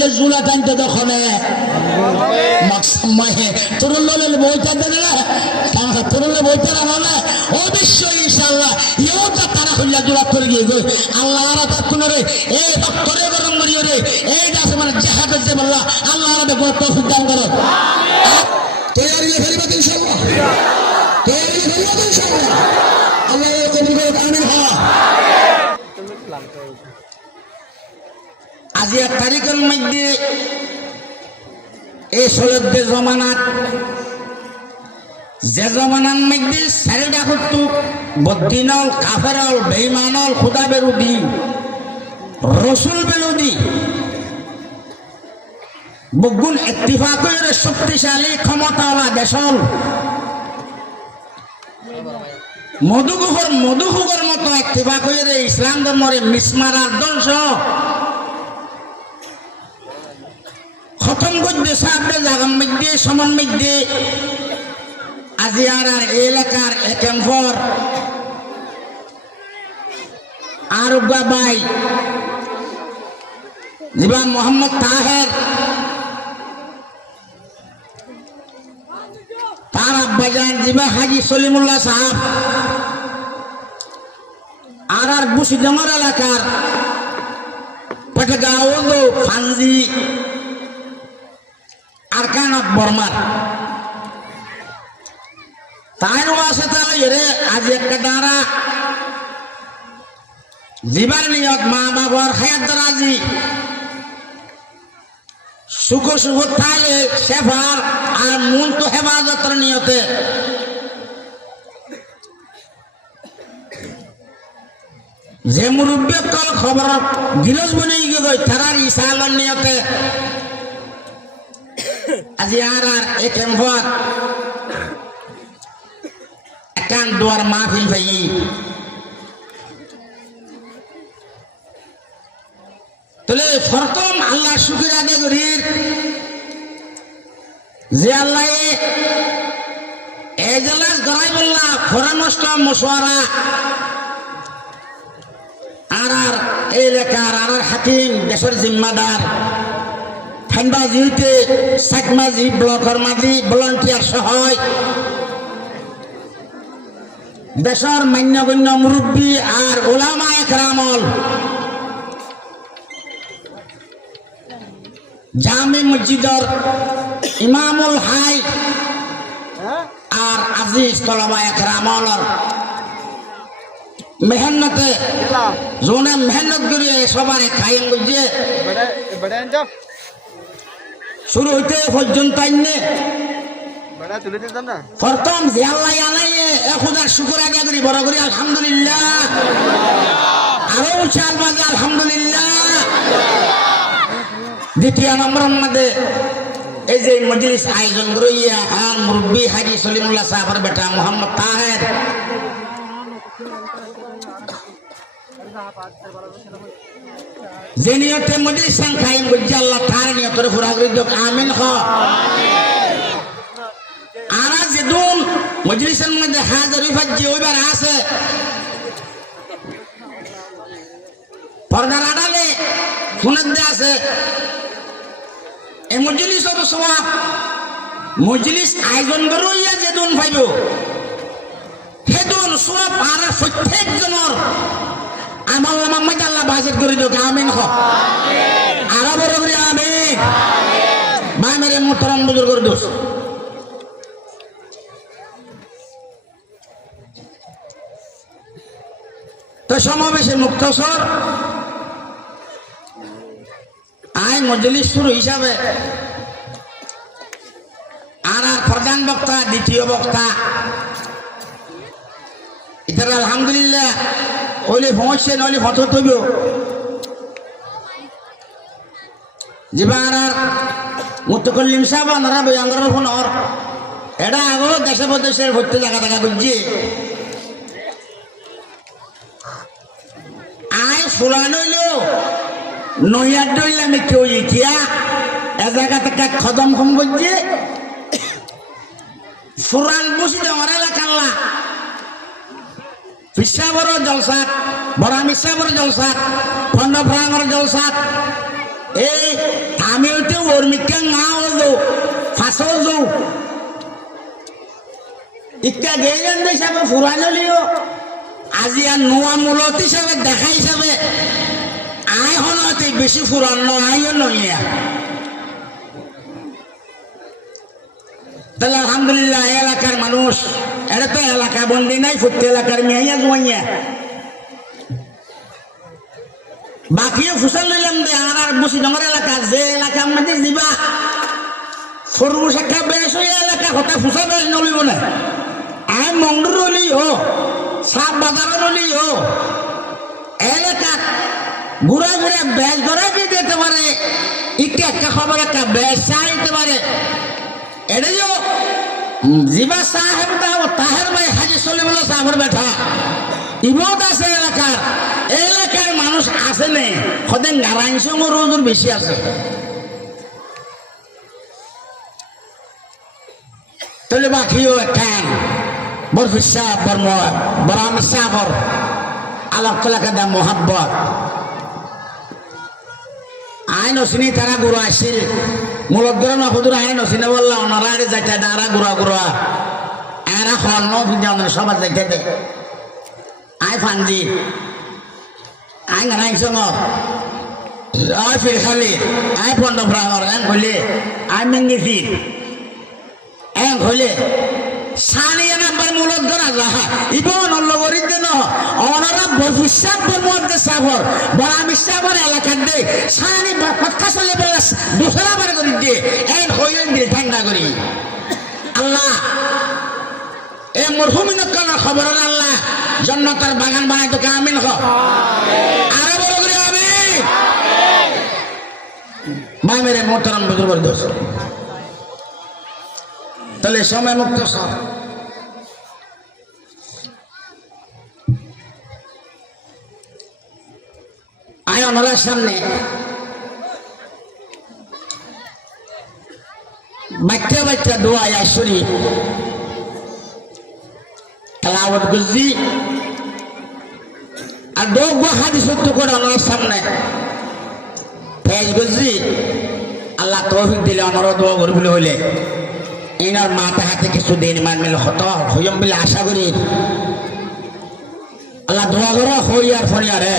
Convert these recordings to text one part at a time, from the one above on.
হইলে জুলা টানতে দখনে মাকসাম্মাহে তোরলে বইটা দেবে না তোরলে বইটা না অবশ্যই ইনশাআল্লাহ ইউটা তারা হইলা জুলা করে গিয়ে গই আল্লাহ আর তাকুনরে এই ভক্তরে গরম করিও রে এই দাস মানে জাহাদ যে বললা আল্লাহ আর দেখো তৌফিক দান করো তৈরি হইবা ইনশাআল্লাহ তৈরি হইবা ইনশাআল্লাহ আল্লাহ কবুল করুন আমিন হ্যাঁ আজি এক তারিখের মধ্যে এই সৈয়দদের জমানাত যে জমানার মধ্যে সারিটা হতো বদ্দিনল কাফেরল বেঈমানল খুদা বিরোধী রসুল বিরোধী বগুন ইত্তিফাকের শক্তিশালী ক্ষমতাওয়ালা দেশল মধুহুগর মতো ইত্তিফাকের ইসলাম ধর্মের মিসমারার দংশ খতম করতে সাথে জাগার মধ্যে সমান মধ্যে আজিয়ার আর এলাকার একেম্পর আর বাবাই জিবা মোহাম্মদ তাহের তার আব্বাজান জিবা হাজি সলিমুল্লাহ সাহাব আর বুসিডঙ্গর এলাকার পটগাঁও ফানজি আরকানাথ বর্মার তাই আছে তাহলে এরে আজ একটা দ্বারা জীবার নিয়ত মা বাবার হায়াত রাজি সুখ থাকলে সেবার আর মন তো হেফাজতের নিয়তে যে মুরব্বী কল খবর গিলস বনে গিয়ে তারার ইসালার নিয়তে আজি আর এক এম্পর একান দুয়ার মাহফিল ভাই তাহলে প্রথম আল্লাহ শুকর আদায় করি যে আল্লাহ এজলাস গড়াই বললা পরামর্শ মশওয়ারা আর এই এলাকার আর হাকিম দেশের জিম্মাদার থানবাজিতে সাকমাজি ব্লকের মাঝি ভলান্টিয়ার সহায় দেশের মান্যগণ্য মুরব্বী আর ওলামা একরামল জামে মসজিদর ইমামুল হাই আর আজিজ তলবা একরামলর মেহনতে জোনে মেহনত করিয়ে সবার খাইম বুঝিয়ে শুরু হইতে পর্যন্ত প্রথম যে আল্লাহ আলাইয়ে 1000 শুকর আদায় করি বড় করি আলহামদুলিল্লাহ আরো উচ্চাল বাজে আলহামদুলিল্লাহ দ্বিতীয় নম্বরের মধ্যে এই যে মজলিস আয়োজন করিয়া আর মুরব্বী হাজি সলিমুল্লাহ সাহেবের বেটা মোহাম্মদ তাহের যে নিয়তে মজলিস খাইম বুঝি আল্লাহ তার নিয়তের পুরা করে দিক আমিন হ আর যেদিন মজলিসের মধ্যে হাজার যে ওইবার আছে পর্দার আড়ালে ফোনের দিয়ে আছে এই মজলিসের সবাব মজলিস আয়োজন করিয়া যেদিন পাইব সেদিন সব আর প্রত্যেক জনের আমার মাম্মাকে আল্লাহ বাজেট করে দিও আমিন হ আরো বড় করে আমিন মা মেরে মোহতারাম বুজুর্গ করে দোষ তো সমাবেশে মুক্তসর আয় মজলিস শুরু হিসাবে আর প্রধান বক্তা দ্বিতীয় বক্তা ইতারা আলহামদুলিল্লাহ ওইলে পৌঁছছে নইলে ফটো তৈব যেবার আর মুতকল্লিম সাহেব আনারা বয়াঙ্গর ফোন আর এটা আগো দেশে প্রদেশের ভর্তি জায়গা দেখা করছি আয় ফুলান হইল নইয়ার ডইলে আমি কেউ ইতিয়া এ জায়গা থেকে খদম কম করছি ফুরান বসি আমার এলাকাল্লা পিসাবর জলসাত বড় মিসাবর জলসাত খন্ড ফ্রাঙর জলসাত এই আমি ওইটা ওর মিকা নাও যাও ফাঁসও যাও ইকা গেলেন হিসাবে ফুরান হলিও আজি আর নোয়া মূলত হিসাবে দেখা হিসাবে আয় হনতে বেশি ফুরান আইও নইয়া তাহলে আলহামদুলিল্লাহ এলাকার মানুষ এটা তো এলাকা বন্দি নাই ফুটতে এলাকার মেয়ে জোয়াইয়া বাকিও ফুসাল নিলাম দে আর বসিডঙ্গর এলাকা যে এলাকার মধ্যে যাবা সর্বশ একটা বেশ হয়ে এলাকা কথা ফুসা বেশ নলিব না আয় মন্ডুর হলি হো সাপ বাজার হলি হো এলাকা ঘুরা ঘুরে বেশ ধরে দিতে পারে একটু একটা খবর একটা বেশ চাইতে পারে এটাই জিবা সাহেব দাও তাহের ভাই হাজি সলিমুল্লাহ সাহেবের বেঠা ইমত আছে এলাকার মানুষ আছে নে সদায় নারায়ণ সিংহ রোজুর বেশি আছে তাহলে বাকিও একখান বরফিস সাহেব বরাম সাহেবর আলাপ তালাকা দা মোহাব্বত আইন অসিনি তারা গুরু আসছিল মূলত না হুজুর আইন অসিনে বললা ওনারা যাইতে দাঁড়া গুড়া গুড়া এরা হল সবার যাইতে দে আই ফানজি আই নারায়ণ সিংহ আই ফির খালি আই পন্ড ফ্রামর এন হইলে আই মেঙ্গি এন হইলে সানিয়া নাম্বার মূলত ধরা যাহা ইবন অল্লগরির দেন অনারা বফিসাব বলমদ্দে সাফর বরামি সাফর এলাকার দে সানি কথা চলে বলে দুসরা বার করি দে এন হইলেন দিয়ে ঠান্ডা করি আল্লাহ এ মরহুমিন কানা খবর আল্লাহ জান্নাতের বাগান বানাই তোকে আমিন হ আরে বড় করে আমিন ভাই মেরে মোহতারাম বুজুর্গ দোস্ত তাহলে সময় মুক্ত সব আয় ওনার সামনে বাচ্চা বাচ্চা দোয়া আসরি তেলাওয়াত গুজি আর দোগ হাদিস তো করে ওনার সামনে ফেজ গুজি আল্লাহ তৌফিক দিলে ওনারও দোয়া করবি হইলে এনার মাথা হাতে কিছু দিন মান মিল হত হইম বলে আশা করি আল্লাহ দোয়া করো হইয়ার ফরিয়ারে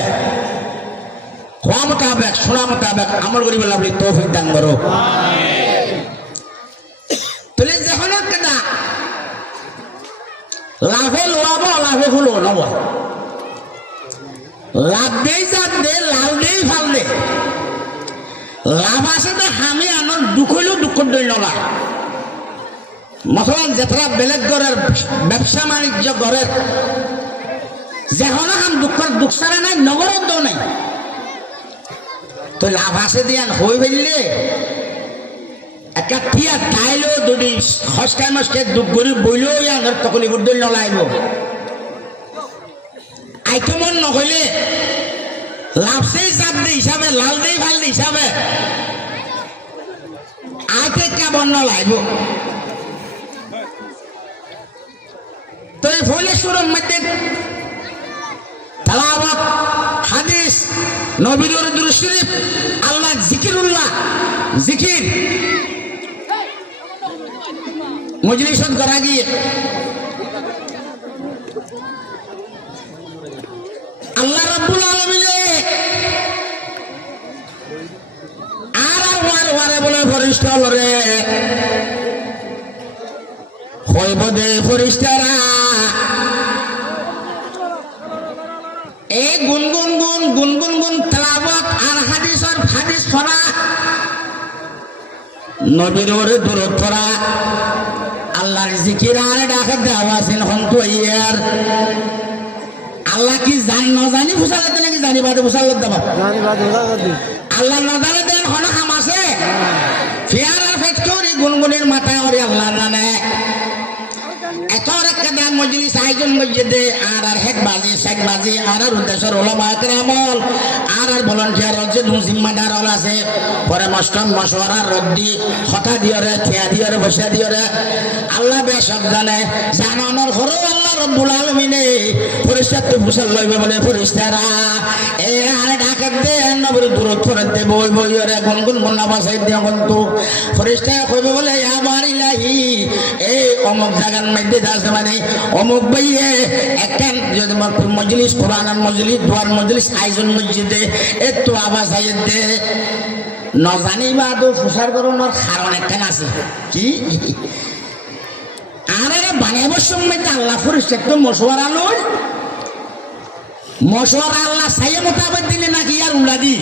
হওয়া মোতাবেক শোনা মোতাবেক আমল করি বলে আপনি তৌফিক দান করো তুলে যখন কেনা লাভে লোয়াবো লাভে হলো নব লাভ দেই যাত দে লাভ দেই ভাল দে লাভ আছে তো আমি আনন্দ দুঃখ হইলেও দুঃখ দই নলা মসলান যেতরা বেলেগ ঘরের ব্যবসা বাণিজ্য ঘরের যেখন হাম দুঃখ সারা নাই নগরত নাই তো লাভ আছে দিয়ান হই ফেললে একটা থিয়া তাইলেও যদি হসকাই মস্কাই দুঃখ করি বইলেও ইয়ান তকলি বুদ্ধি নলাইব আইটমন নহলে লাভ সেই চাপ দে হিসাবে লাল দেই ভাল দে হিসাবে আইতে কেমন নলাইব তো এই ফলে সুরম মধ্যে তেলাওয়াত হাদিস নবীর দুরূদ শরীফ আল্লাহ জিকিরুল্লাহ জিকির মজলিসত করা গিয়ে আল্লাহ রাব্বুল আলামিন আর ওয়ারে বলে ফরিস্তা রে হইব দে ফরিস্তারা এই গুনগুন তেলাওয়াত আর হাদিস পড়া নবীর দুরূদ পড়া আল্লাহর জিকির আর ডাকে দেওয়াছেন হন্তু ইয়ার আল্লাহ কি জানি না জানি ফুসালে নাকি জানি বাদে ফুসালে দেবা আল্লাহ না জানে দেন হন হাম আছে ফিয়ার আর ফেটকরি গুনগুনের মাথায় ওরে আল্লাহ জানে এত একটা দাম মজলিস আয়োজন মসজিদে আর হেড বাজি শেখ বাজি আর উদ্দেশ্যের ওলামা কেরামল আর ভলান্টিয়ার আছে জিম্মাদার হল আছে পরে মষ্টম মশওয়ারা রদ্দি হতা দিয়রে থিয়া দিয়রে বসা দিয়রে আল্লাহ বেশক জানে জানানোর ঘরেও আল্লাহ রব্বুল আলামিনে ফেরেশতা তো মুসাল লইবে বলে ফেরেশতারা এ আরে ডাকে দে নবীর দূরত করে দে বই বই রে গুনগুন মুন্না বাসাই দিয়া কিন্তু ফেরেশতা কইবে বলে আমার ইলাহি এই অমুক জায়গার মধ্যে দাস মানে অমুক বইয়ে একখান যদি মজলিস কোরআন মজলিস দোয়ার মজলিস আয়োজন মসজিদে একটু আওয়াজ আইয়ে দে নজানিবা তো প্রচার করানোর কারণ একখান আছে কি আরে বানাইবার সময় আল্লাহ ফেরেশতা তো মশওয়ারা লই মশওয়ারা আল্লাহ সাইয়ে মোতাবেক দিলে নাকি ইয়ার উলাদি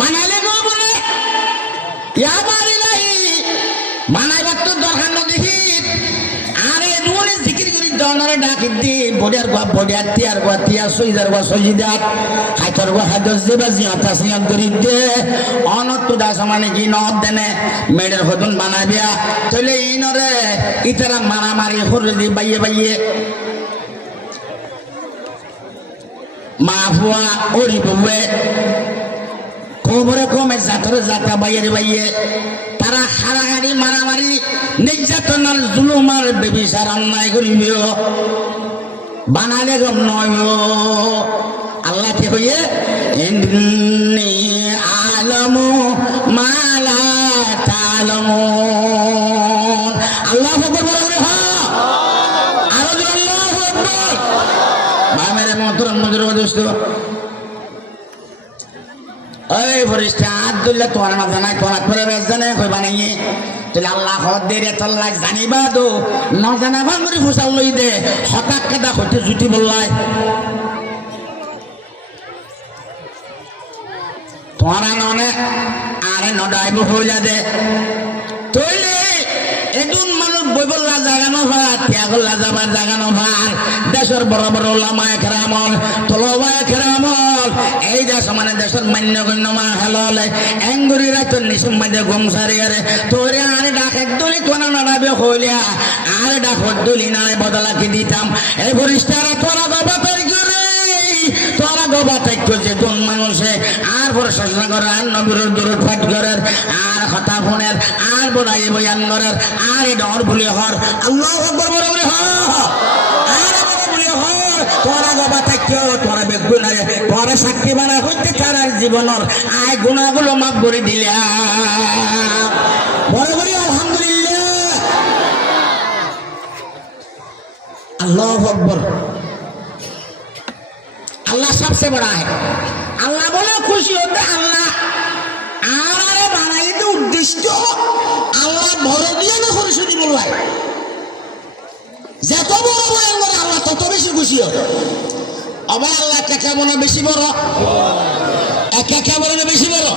বানাইলে গো বলে ইয়া বারিলাহি বানাইবার তো দরকার না দেখি আরে দুনে জিকির করি জনরে ডাকি দি বডিয়ার গো বডিয়ার তিয়ার গো তিয়া সইদার গো সইদাত হাইতর গো হাদস দিবা জিয়াতা সিয়াম করি দে অনত দাস মানে কি নদ দেনে মেডের হদন বানাবিয়া তলে ইনরে ইতারা মারামারি করে দি বাইয়ে বাইয়ে মাফুয়া ওরি বউয়ে কোমরে কমে জাতরে জাতা বাইরে বাইয়ে তারা হারাহারি মারামারি নির্যাতনার জুলুমার বেবিচার অন্যায় করিবিও বানালে গম নয় আল্লাহ কি হইয়ে ইন্নী আলামু মালা তালামুন আল্লাহু আকবার বলে হ্যাঁ আরো জোরে আল্লাহু আকবার বামেরে মোহতরম মুজরিম দোস্ত ওই ফেরেশতা আব্দুল্লাহ তোমার না জানাই তোমার পরে জানে কই বানাইয়ে তাহলে আল্লাহ হদ দে রে তল্লা জানিবা দো না জানাবা মরি ফুসাল লই দে হঠাৎ কাদা হতে জুটি বললাই তোমার ননে আরে নডাইব হইলা দে তইলে এদুন মানুষ বইবল্লা জাগানো ভাত ত্যাগল্লা যাবার জাগানো ভাত দেশের বড় বড় ওলামায়ে কেরামল তলবায়ে কেরামল এই দেশ মানে দেশের মান্যগণ্য মা হালালে এঙ্গুরি রাত নিসুম মাঝে গম সারিয়ারে তোরে আরে ডাক একদলি তোনা নড়াবে হইলা আরে ডাক হদ্দলি না বদলা কি দিতাম এই ফেরেশতারা তোরা বাবা তৈরি করে তোরা বাবা থাকতো যে কোন মানুষে আর প্রশংসা করে আর নবীর দরুদ পাঠ করে আর কথা ফোনের আর বড়াই বয়ান করে আর ডর বলে হর আল্লাহু আকবার বলে হ আর বলে হ তোরা বাবা থাকতো তোরা বেগুন তোরা সাক্ষী বানা হইতে তার জীবনের আয় গুনাহগুলো মাফ করে দিলাম বড় বড় আলহামদুলিল্লাহ আল্লাহু আকবার अल्लाह सबसे बड़ा है अल्लाह बोले खुशी होते अल्लाह आरे बनाई तो उद्दिष्ट अल्लाह बड़ दिए ना खुशी बोलवाय যত বড় বয়ান করে আল্লাহ তত বেশি খুশি হয় আবার আল্লাহ একা মনে বেশি বড় একা মনে বেশি বড়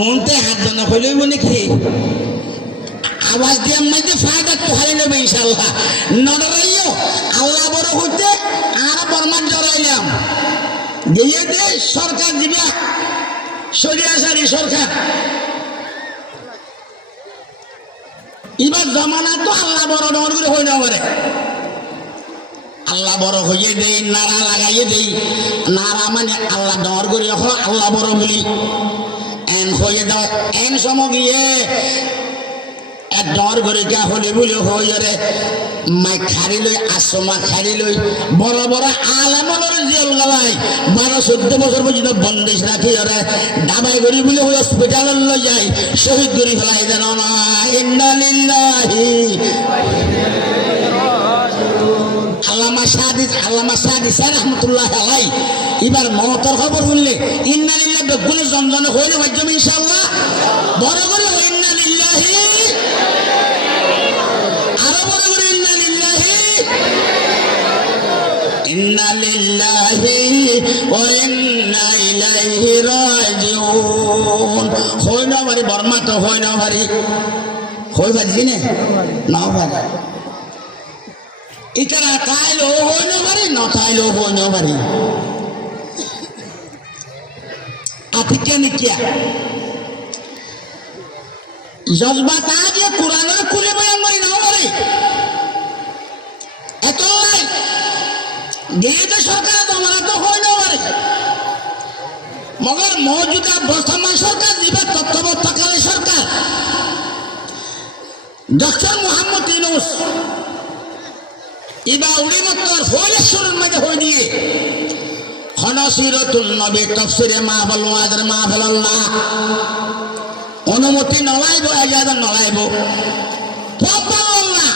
মনতে হাত জন্য হইলেই মনে কি আওয়াজ দিয়ে মধ্যে ফায়দা তো হারিয়ে নেবে ইনশাআল্লাহ নড়াইও আল্লাহ বড় হইতে আর বর্মান জড়াইলাম দিয়ে দে সরকার দিবা সরিয়াসারি সরকার এবার জমানা তো আল্লাহ বড় ডর করে হই না পারে আল্লাহ বড় হইয়ে দেই নারা লাগাইয়ে দেই নারা মানে আল্লাহ ডর করে আল্লাহ বড় বলি এন হয়ে দাও এন সম গিয়ে ডর করে কে হলে বলে হয়ে রে মাই খারি লই আসমা খারি লই বড় বড় আলেমর জেল গলাই 12-14 বছর পর্যন্ত বন্দেশ রাখি ওরে ডাবাই করি বলে হসপিটাল লই যাই শহীদ করি ফেলাই দেন না ইন্না লিল্লাহি আল্লামা সাদি স্যার রহমতুল্লাহ আলাই এবার মহতর খবর শুনলে ইন্না লিল্লাহ বেগুনে জনজনে হইলে ভাজ্যম ইনশাআল্লাহ বড় করে ইন্না লিল্লাহি আরো বড় করে ইন্না লিল্লাহি ওয়া ইন্না ইলাইহি রাজিউন হই না ভারি বর্মা তো হই না ভারি হই বাজি না ভারি इतना ताइलो हो न भरी न ताइलो हो न भरी आप क्या ने किया जज्बात आ गया कुरान खुले बयान मरी ना भरी एतो নাই দিয়ে তো সরকার তোমারা তো হয় না ভরি মগর মৌজুদা বর্তমান সরকার দিবে তত্ত্বাবধায়ক সরকার ডক্টর মোহাম্মদ ইউনূস ইবা উড়ি মত্তর ফলেশ্বরের মাঝে হয়ে দিয়ে খনসিরতুল নবী তাফসিরে মাহফিল ওয়াজের মাহফিল আল্লাহ অনুমতি নলাইব এজাজত নলাইব প্রপার আল্লাহ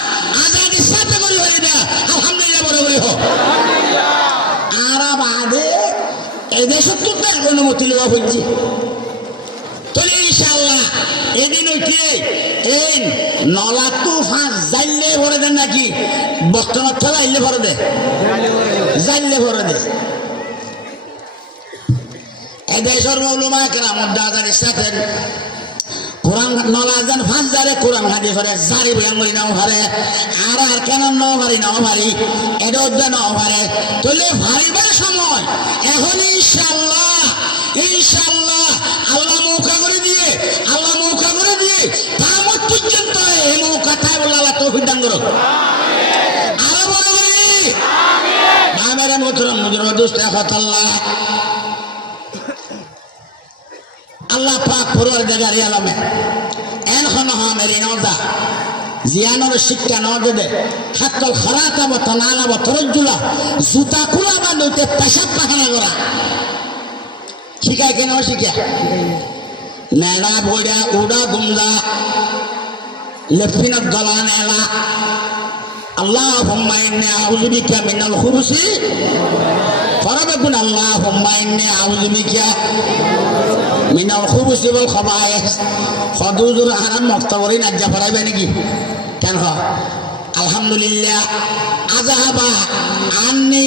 আজাদি সাথে করে হইবে আলহামদুলিল্লাহ বড় বড় হোক আর বাদে এদেশে তো তার অনুমতি লওয়া হচ্ছে তাহলে ইনশাআল্লাহ এদিন হইতে এই নলা তো ফাঁস জাইলে ভরে দেন নাকি বর্তমান থালা আইলে ভরে দে জাইলে ভরে দে এদেশের মৌলমা কেরামত দাদার সাথে কোরআন নলা যান ফাঁস যারে কোরআন হাদিস করে জারি বয়ান করি নাও পারে আর কেন নাও পারি নাও পারি এটা উদ্যান নাও পারে তাহলে ভারিবার সময় এখন ইনশাআল্লাহ ইনশাআল্লাহ আল্লাহ মৌকা করে দিয়ে কামত পর্যন্ত এই মৌকা থাই বলে আল্লাহ তৌফিক দান করো আরো বলে বলি বামের মোহতরম মুজরম দোস্ত আল্লাহ আল্লাহ পাক পরওয়ারদিগার আলমে এখন মেরি নদা জিয়ানোর শিক্ষা ন দেবে হাতল খরাতাব তনালাব তরজ্জুলা জুতা খুলা বা নইতে পেশাব পাখানা করা শিখায় কেন শিখা নেড়া বইড়া উড়া গুমদা লেফটিনত গলা নেড়া আল্লাহুম্মা ইন্নী আউযু বিকা মিনাল খুবুসি ফারাবাকুন আল্লাহুম্মা ইন্নী আউযু বিকা মিনাল খুবুসি ওয়াল খাবায়েস খদুজুর হারাম মুক্তাবরি নাজ্জা ফরাইবে নাকি কেন আলহামদুলিল্লাহ আযাহাবা আন্নি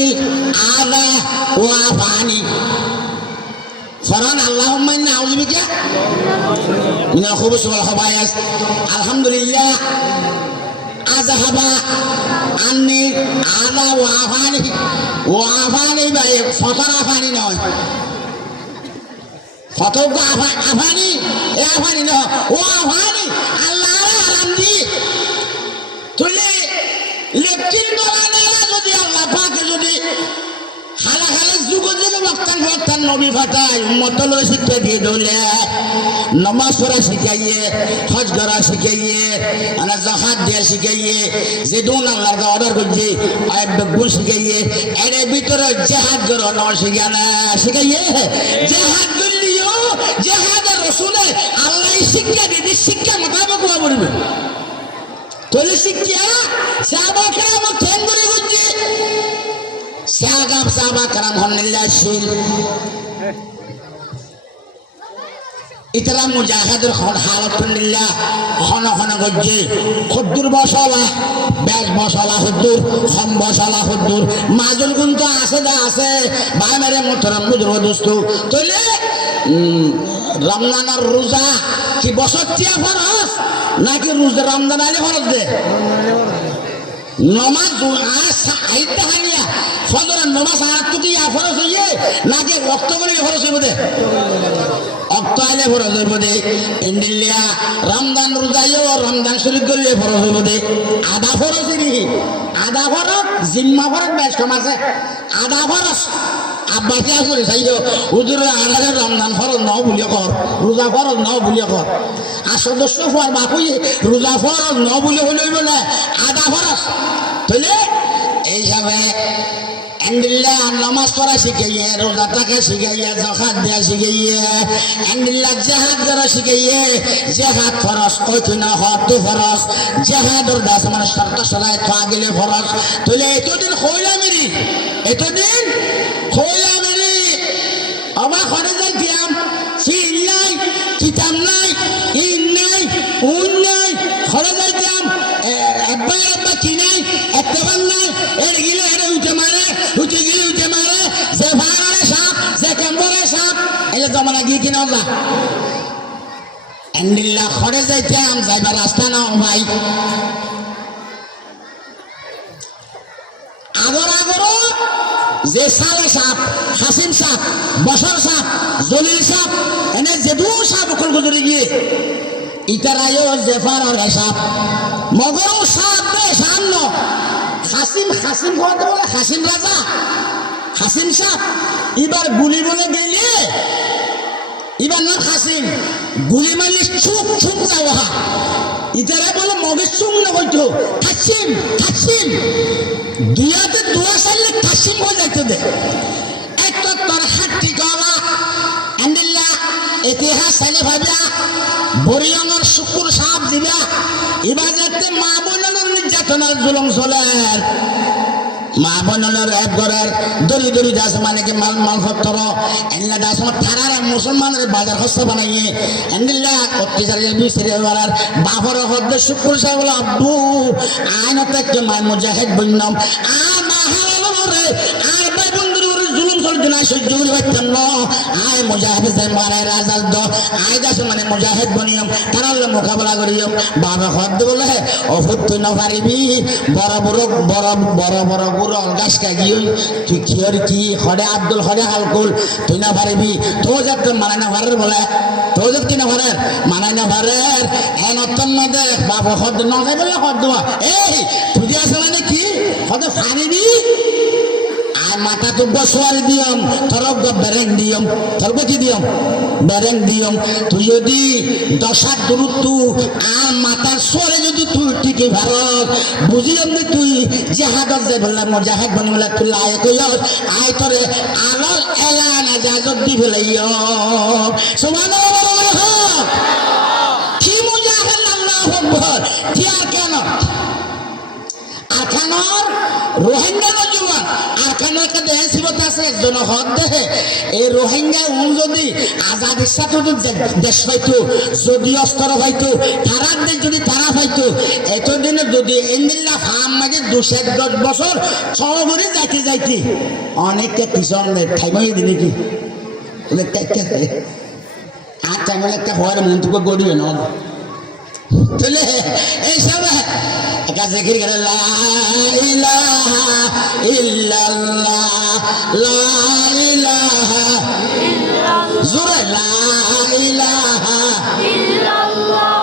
আযা ওয়া আফানি ফরান আল্লাহুম্মা ইন্নী আউযু বিকা মিনাল খুবুসি ওয়াল খাবায়েস আলহামদুলিল্লাহ আযাহাবা আন্নি আযা ওয়া আফানি ভাই ফতর আফানি নয় ফতর আফানি এ আফানি নয় ও আফানি আল্লাহ আরাম দি তুলে লেফটিন গলা নেলা যদি আল্লাহ পাকে যদি খালা খালা যুগ যুগ বক্তান নবী ফাটাই উম্মতল শিক্ষা দিয়ে দলে নমাজ পড়া শিখাইয়ে হজ করা শিখাইয়ে মানে জাকাত দিয়া শিখাইয়ে যে দুন আল্লাহর অর্ডার করছে আয় বেগুন শিখাইয়ে এর ভিতরে জিহাদ করো ন শিখাইয়ে জিহাদ করলিও জিহাদের রাসূলে আল্লাহ শিক্ষা দিদি শিক্ষা মোতাবেক হওয়া পড়বে তোলে শিক্ষা সাহাবা কেরাম কেন করে করছে সাহাবা কেরাম হন্নিল্লাহ শিল ইতরা মুজাহিদের হালত নিল্লাহ হন হন গজ্জে খুদ্দুর বসালা বেশ বসালা হুদ্দুর হম বসালা হুদ্দুর মাজুল গুন্ত আছে দা আছে ভাই মেরে মোহতরম বুজুর্গ দোস্ত তাহলে রমজানের রোজা কি বছর টিয়া ফরজ নাকি রোজা রমজান আলী ফরজ দে নমাজ আইতে হানিয়া ফজরের নমাজ আয়াত কি ফরজ হইয়ে নাকি রক্ত করে ফরজ হইব দে অক্ত আইলে ফরজ হইব দে ইন্ডিল্লিয়া রমজান রোজাইও রমজান শরীফ করলে ফরজ হইব দে আধা ফরজ আধা ফরজ জিম্মা ফরজ বেশ কম আছে আধা ফরজ আব্বাসে আসলে চাইও হুজুরের আধারে রমজান ফরজ ন বুলিয়ে কর রোজা ফরজ ন বুলিয়ে কর আর সদস্য হওয়ার বাপুই রোজা ফরজ ন বলে হইল না আধা ফরজ তাহলে এইভাবে আলহামদুলিল্লাহ নামাজ পড়া শিখাইয়ে রোজা থাকা শিখাইয়ে যাকাত দেয়া শিখাইয়ে আলহামদুলিল্লাহ জিহাদ করা শিখাইয়ে জিহাদ ফরজ কইতো না হত ফরজ জিহাদের দাস মানে শর্ত সরাই তো আগলে ফরজ তাহলে এতদিন হইলা মেরি আমার ঘরে যাইতাম ফিল নাই কিতাব নাই ইন নাই উন নাই ঘরে যাইতাম একবার কি নাই একবার নাই এর গিলে এটা উঠে মারে যে ভাড়ারে সাপ যে কেম্বরে সাপ এলে জমানা গিয়ে কিনা যা আলহামদুলিল্লাহ ঘরে যাইতাম যাইবার রাস্তা না ভাই আগর যে সালে সাপ হাসিম সাপ বসর সাপ জলিল সাপ এনে যেদু সাপ অকল গুজরে গিয়ে ইতারায়ও জেফার সাপ মগরও সাপ বে সামন হাসিম ঘর বলে হাসিম রাজা হাসিম সাপ এবার গুলি বলে গেলে এবার না হাসিম গুলি মারলে চুপ যাওয়া ইতারা বলে মগের চুম না হইতো হাসিম দুয়াতে দোয়া চাইলে কাশিম হয়ে যাইতে দে একটা তোর হাত ঠিক হওয়া আন্দিল্লা ইতিহাস চাইলে ভাবিয়া বরিয়ঙর শুকুর সাপ দিবা এবার যাতে মা বোনের নির্যাতনার জুলুম চলে মা বোনের এক ঘরের দড়ি দড়ি দাস মানে কি মাল মাল পত্র এনলা দাস তারার মুসলমানের বাজার হস্ত বানাইয়ে এনলা অত্যাচারের বিচারে বাড়ার বাপর হদ্দে শুক্র সাহেব আব্বু আইনতে কে মা মুজাহিদ বললাম আর মা হারারে আর ভাই বন্ধুর জুলুম চলছে না সহ্য করে পারতাম না আয় মুজাহিদ যে মারে রাজাল দ আয় দাস মানে মুজাহিদ বনিয়ম তারার মোকাবেলা করিয়ম বাবা হদ্দ বলে অফুত তুই না পারিবি বড় বড় বড় বড় বড় গুড় গাছ কাগিয়ে তুই কিয়র কি হরে আব্দুল হরে হালকুল তুই না পারিবি তো যাতে মানে না পারের বলে তো যাত কি না পারের মানে না পারের এন অত্যন্ন দে বাবা হদ্দ নয় বলে হদ্দ এই তুই আসে মানে কি হতে পারিবি আর মাথা তো বসওয়ার দিয়ম তরক বেরেং দিয়ম তরব কি দিয়ম বেরেং দিয়ম তুই যদি দশার দূরত্ব আর মাথার সোয়ারে যদি তুই টিকে ভারত বুঝিয়ম নি তুই জাহাদত যে বললাম জাহাদ বনবলা তুই আয় কইল আয় তরে আলাল এলান আজাজত দি ফেলাইও সুবহানাল্লাহ কি মুজাহিদ আল্লাহু আকবার কি আর কেন আখানোর রোহিঙ্গা নজুয়ান আখানো একটা দেহে শিবত আছে একজন হদ দেহে এই রোহিঙ্গা যদি আজাদির সাথে দেশ পাইতো যদি অস্ত্র পাইতো তারার দেশ যদি তারা পাইতো এতদিনে যদি এন্দিল্লা ফার্ম মাঝে 210 বছর সবরে যাইতে যাইতে অনেকটা কিষণ ঠাইমাই দিলে কি আর টাইমে একটা হওয়ার মন্তব্য করিবে না চলে এইসব একটা জিকির করে লা ইলাহা ইল্লাল্লাহ লা ইলাহা ইল্লাল্লাহ জোরে লা ইলাহা ইল্লাল্লাহ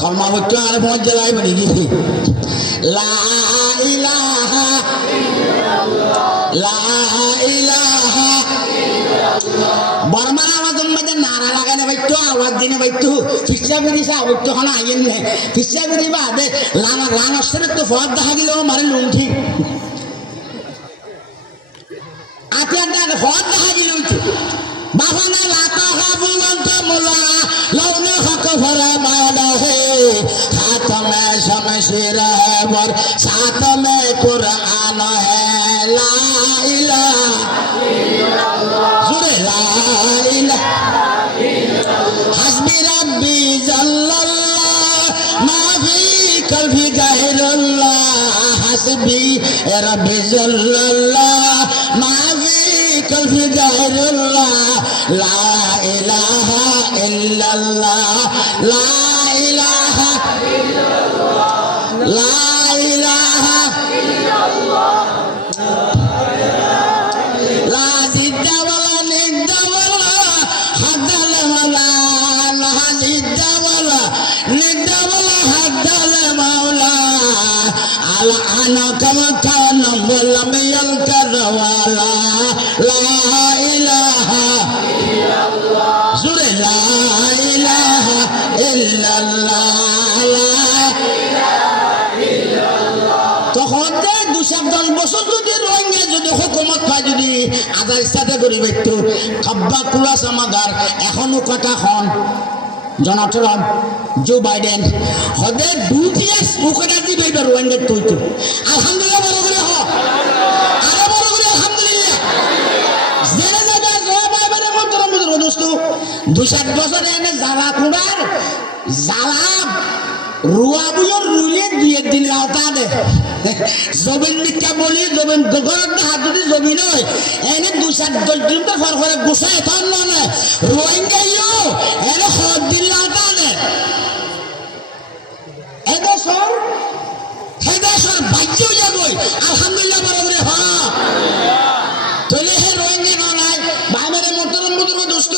কলমা বলতে আর মজা লাগবে নাকি লা ইলাহা ইল্লাল্লাহ লা ইলাহা ইল্লাল্লাহ বর্মার আওয়াজের মধ্যে নারা লাগানে বাইতো আওয়াজ দিনে বাইতো ফিসা বেরিয়েছে আবত্য হলো আইন নে ফিসা বেরি বাদে লানা লানসের তো ফদ দেখা গেল মারে লুঙ্গি আতিয়ার দাদা ফদ দেখা গেল বাবা না লাতা হাবু মন্ত মুলা লৌনে হক ভরা মাদা হে হাত মে শমশির হে বর সাথ মে কুরআন হে লা ইলাহা ইল্লাল্লাহ জুরে লা ইলাহা ইল্লাল্লাহ হাসবি রাব্বি জাল্লাল্লাহ মা ফি কলবি গায়রুল্লাহ হাসবি রাব্বি জাল্লাল্লাহ মা ফি কলবি গায়রুল্লাহ লা ইলাহা ইল্লাল্লাহ লা ইলাহা ইল্লাল্লাহ লা ইলাহা ইল্লাল্লাহ লা জিদ্দা ওয়ালা নিদ্দা ওয়ালা হাদাল ওয়ালা লা জিদ্দা ওয়ালা নিদ্দা ওয়ালা হাদাল মাওলা আলা আনা কামা কানা ওয়ালাম ইয়ালকার ওয়ালা লা ইলাহা ইল্লাল্লাহ জুরে লা ইলাহা ইল্লাল্লাহ লা ইলাহা ইল্লাল্লাহ তখন 210 বছর যদি রোহিঙ্গা যদি হুকুমত পায় যদি আদার সাথে করি বাইতো খাব্বা কুলাস আমাগার এখনো কথা হন জনাট্রাম জো বাইডেন হদে 2 ইয়ার্স মুখটা দিবে রোহিঙ্গা তুইতো আলহামদুলিল্লাহ বড় করে হ আরে বড় করে আলহামদুলিল্লাহ জেনে যাবে জয় বাইবারে মন্ত্র মন্ত্র দোস্ত 200 বছর এনে জ্বালা কুড়ার জ্বালা রুয়া বুঝর রুইলে 2 দিন লাউতা দে জমিন মিথ্যা বলি জমিন গগরত হাত যদি জমিন হয় এনে 210 দিন তো ফর করে গুছায় তখন না রোহিঙ্গা ইও এনে 7 দিন লাউতা দে এদেশর বাচ্চা যাবই আলহামদুলিল্লাহ বরাবরে হ্যাঁ তোলে হে রোহিঙ্গা নাই বাইরে মোটরম মোটর দোস্ত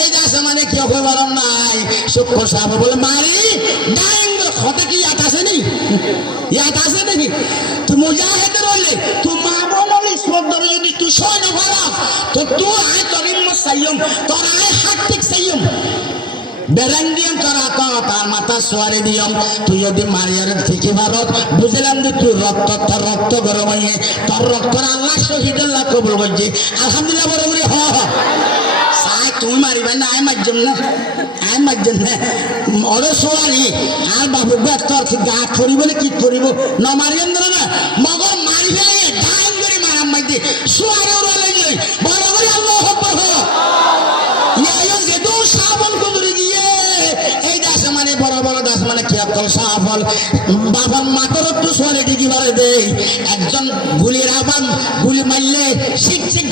এই দাসে মানে কি খবর নাই শুক্র সাহেব বলে মারি ডাইং হতে কি ইয়াত আছে নি ইয়াত আছে নাকি তুই মুজাহিদের হলে তুই মা বোন ইসমত ধরে যদি তুই সয় না ভরা তো তুই আয় তরিম সাইয়ম তোর আয় হাত ঠিক সাইয়ম বেরাঙ্গিয়াম করা তার মাথা সোয়ারে দিয়ম তুই যদি মারিয়ার থেকে ভারত বুঝলাম যে তুই রক্ত গরম হয়ে তোর রক্ত আল্লাহ শহীদুল্লাহ কবুল করছি আলহামদুলিল্লাহ বড় করে হ তুমি মারিবেন না আমি মারছেন না ওরে সোয়ারি আর বাবু তোর গা থরিব না কি থরিব ন মারিয়েন না মগর মারিবে ডাইন করে মারাম মাইতে সোয়ারে ওরা লাগলে বড় করে আল্লাহ আকবার হ ইয়া যেদু সাবন কুদরে গিয়ে এই দাস মানে বড় বড় দাস মানে কি আকল সাফল বাবার মাথার একটু সোয়ারে ডিগি মারে দেই একজন গুলির আবান গুলি মারলে শিক্ষিক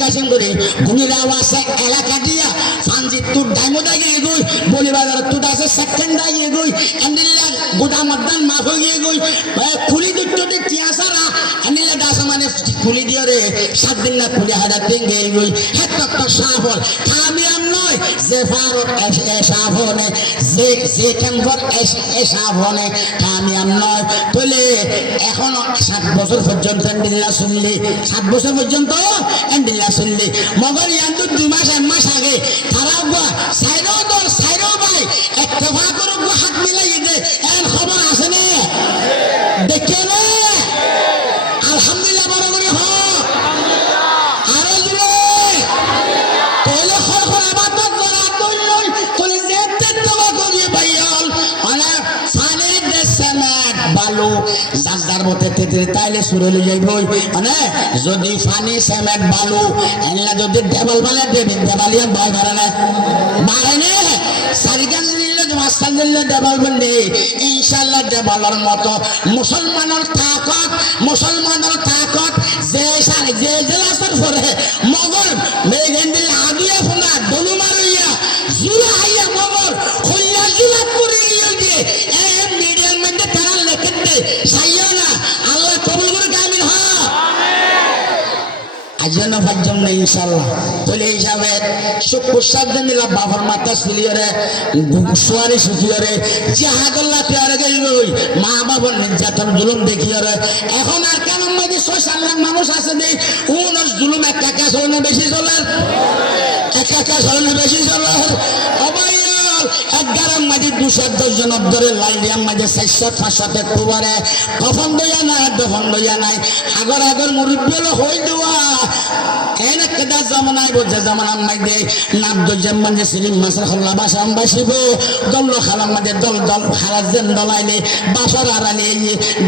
কাশিম করে গুলির আওয়াজ এলাকা দিয়া ফানজি তুর ডাইমোদা গিয়ে গই বলি বাজার তুর আছে সেকেন্ড গিয়ে গই এন্ডিল্লা গুদামদান মাফ গিয়ে গই খুলি দুটোতে তিয়াসারা এন্ডিল্লা দাস মানে খুলি দিয়ে রে 7 দিন না খুলি হাজার দিন গিয়ে গই হেতক সাফল কামিয়াম নয় যে ফারত সাফনে যে কেমবর সাফনে কামিয়াম নয় তোলে এখনো 7 বছর পর্যন্ত এন্ডিল্লা শুনলি 7 বছর পর্যন্ত এন্ডিল্লা শুনলি মগর ইয়ান্দু 2 মাস 1 মাস আগে তারা সাইরো ভাই একতফা করুক হাত মিলাই দে এর খবর আছে না দেখে না আলহামদুলিল্লাহ বড় করে হ আরো জুড়ে তোলে খবর আবার তো জরা তুই তোলে যেতে তোমা করিয়ে ভাইয়াল অনেক ফানের দেশে ম্যাট বালু যার মতে তেতে তাইলে সুরলে যাইবই মানে যদি ফানি সিমেন্ট বালু এনলা যদি ডবল বালে দেবালিয়া ভয় করে না মারে না সারিকান দিলে মাস্টার দিলে ডবল বন্ধে ইনশাআল্লাহ ডবলের মতো মুসলমানের তাকত যে সারে যে জেলাসর পরে মগর মেঘেন দিলে আগিয়া ফোনা দলু মারিয়া জুলা আইয়া মগর খুললা জুলা করে গিয়ে এ মিডিয়ার মধ্যে তারা লেখতে সাইয়া না আল্লাহ কবুল করে কামিল হ আজন্য ভাজ্যম নেই ইনশাআল্লাহ বলে হিসাবে সুপ্রসাদ দিলা বাবার মাথা সিলিয়রে সোয়ারি সুখিয়রে জাহাদুল্লাহ তেয়ারে গই মা বাবার নির্যাতন জুলুম দেখিয়রে এখন আর কেন মধ্যে 6-7 লাখ মানুষ আছে দেই উনার জুলুম একা চলে বেশি চলে একা চলে বেশি চলে অবাইয়াল 11 মাঝে 210 জন ধরে লাইলিয়াম মাঝে 400-500 একবারে কফন দইয়া নাই আগর মুরব্বি হই দেওয়া এনে কেদা জামানায় বোঝে জামানার মাইদে নাম দজ্জাম মানে সিলিম মাসর হল্লা বাসাম বাসিব দল খালাম মাঝে দল খালাজেন দলাইলে বাসর আড়ালে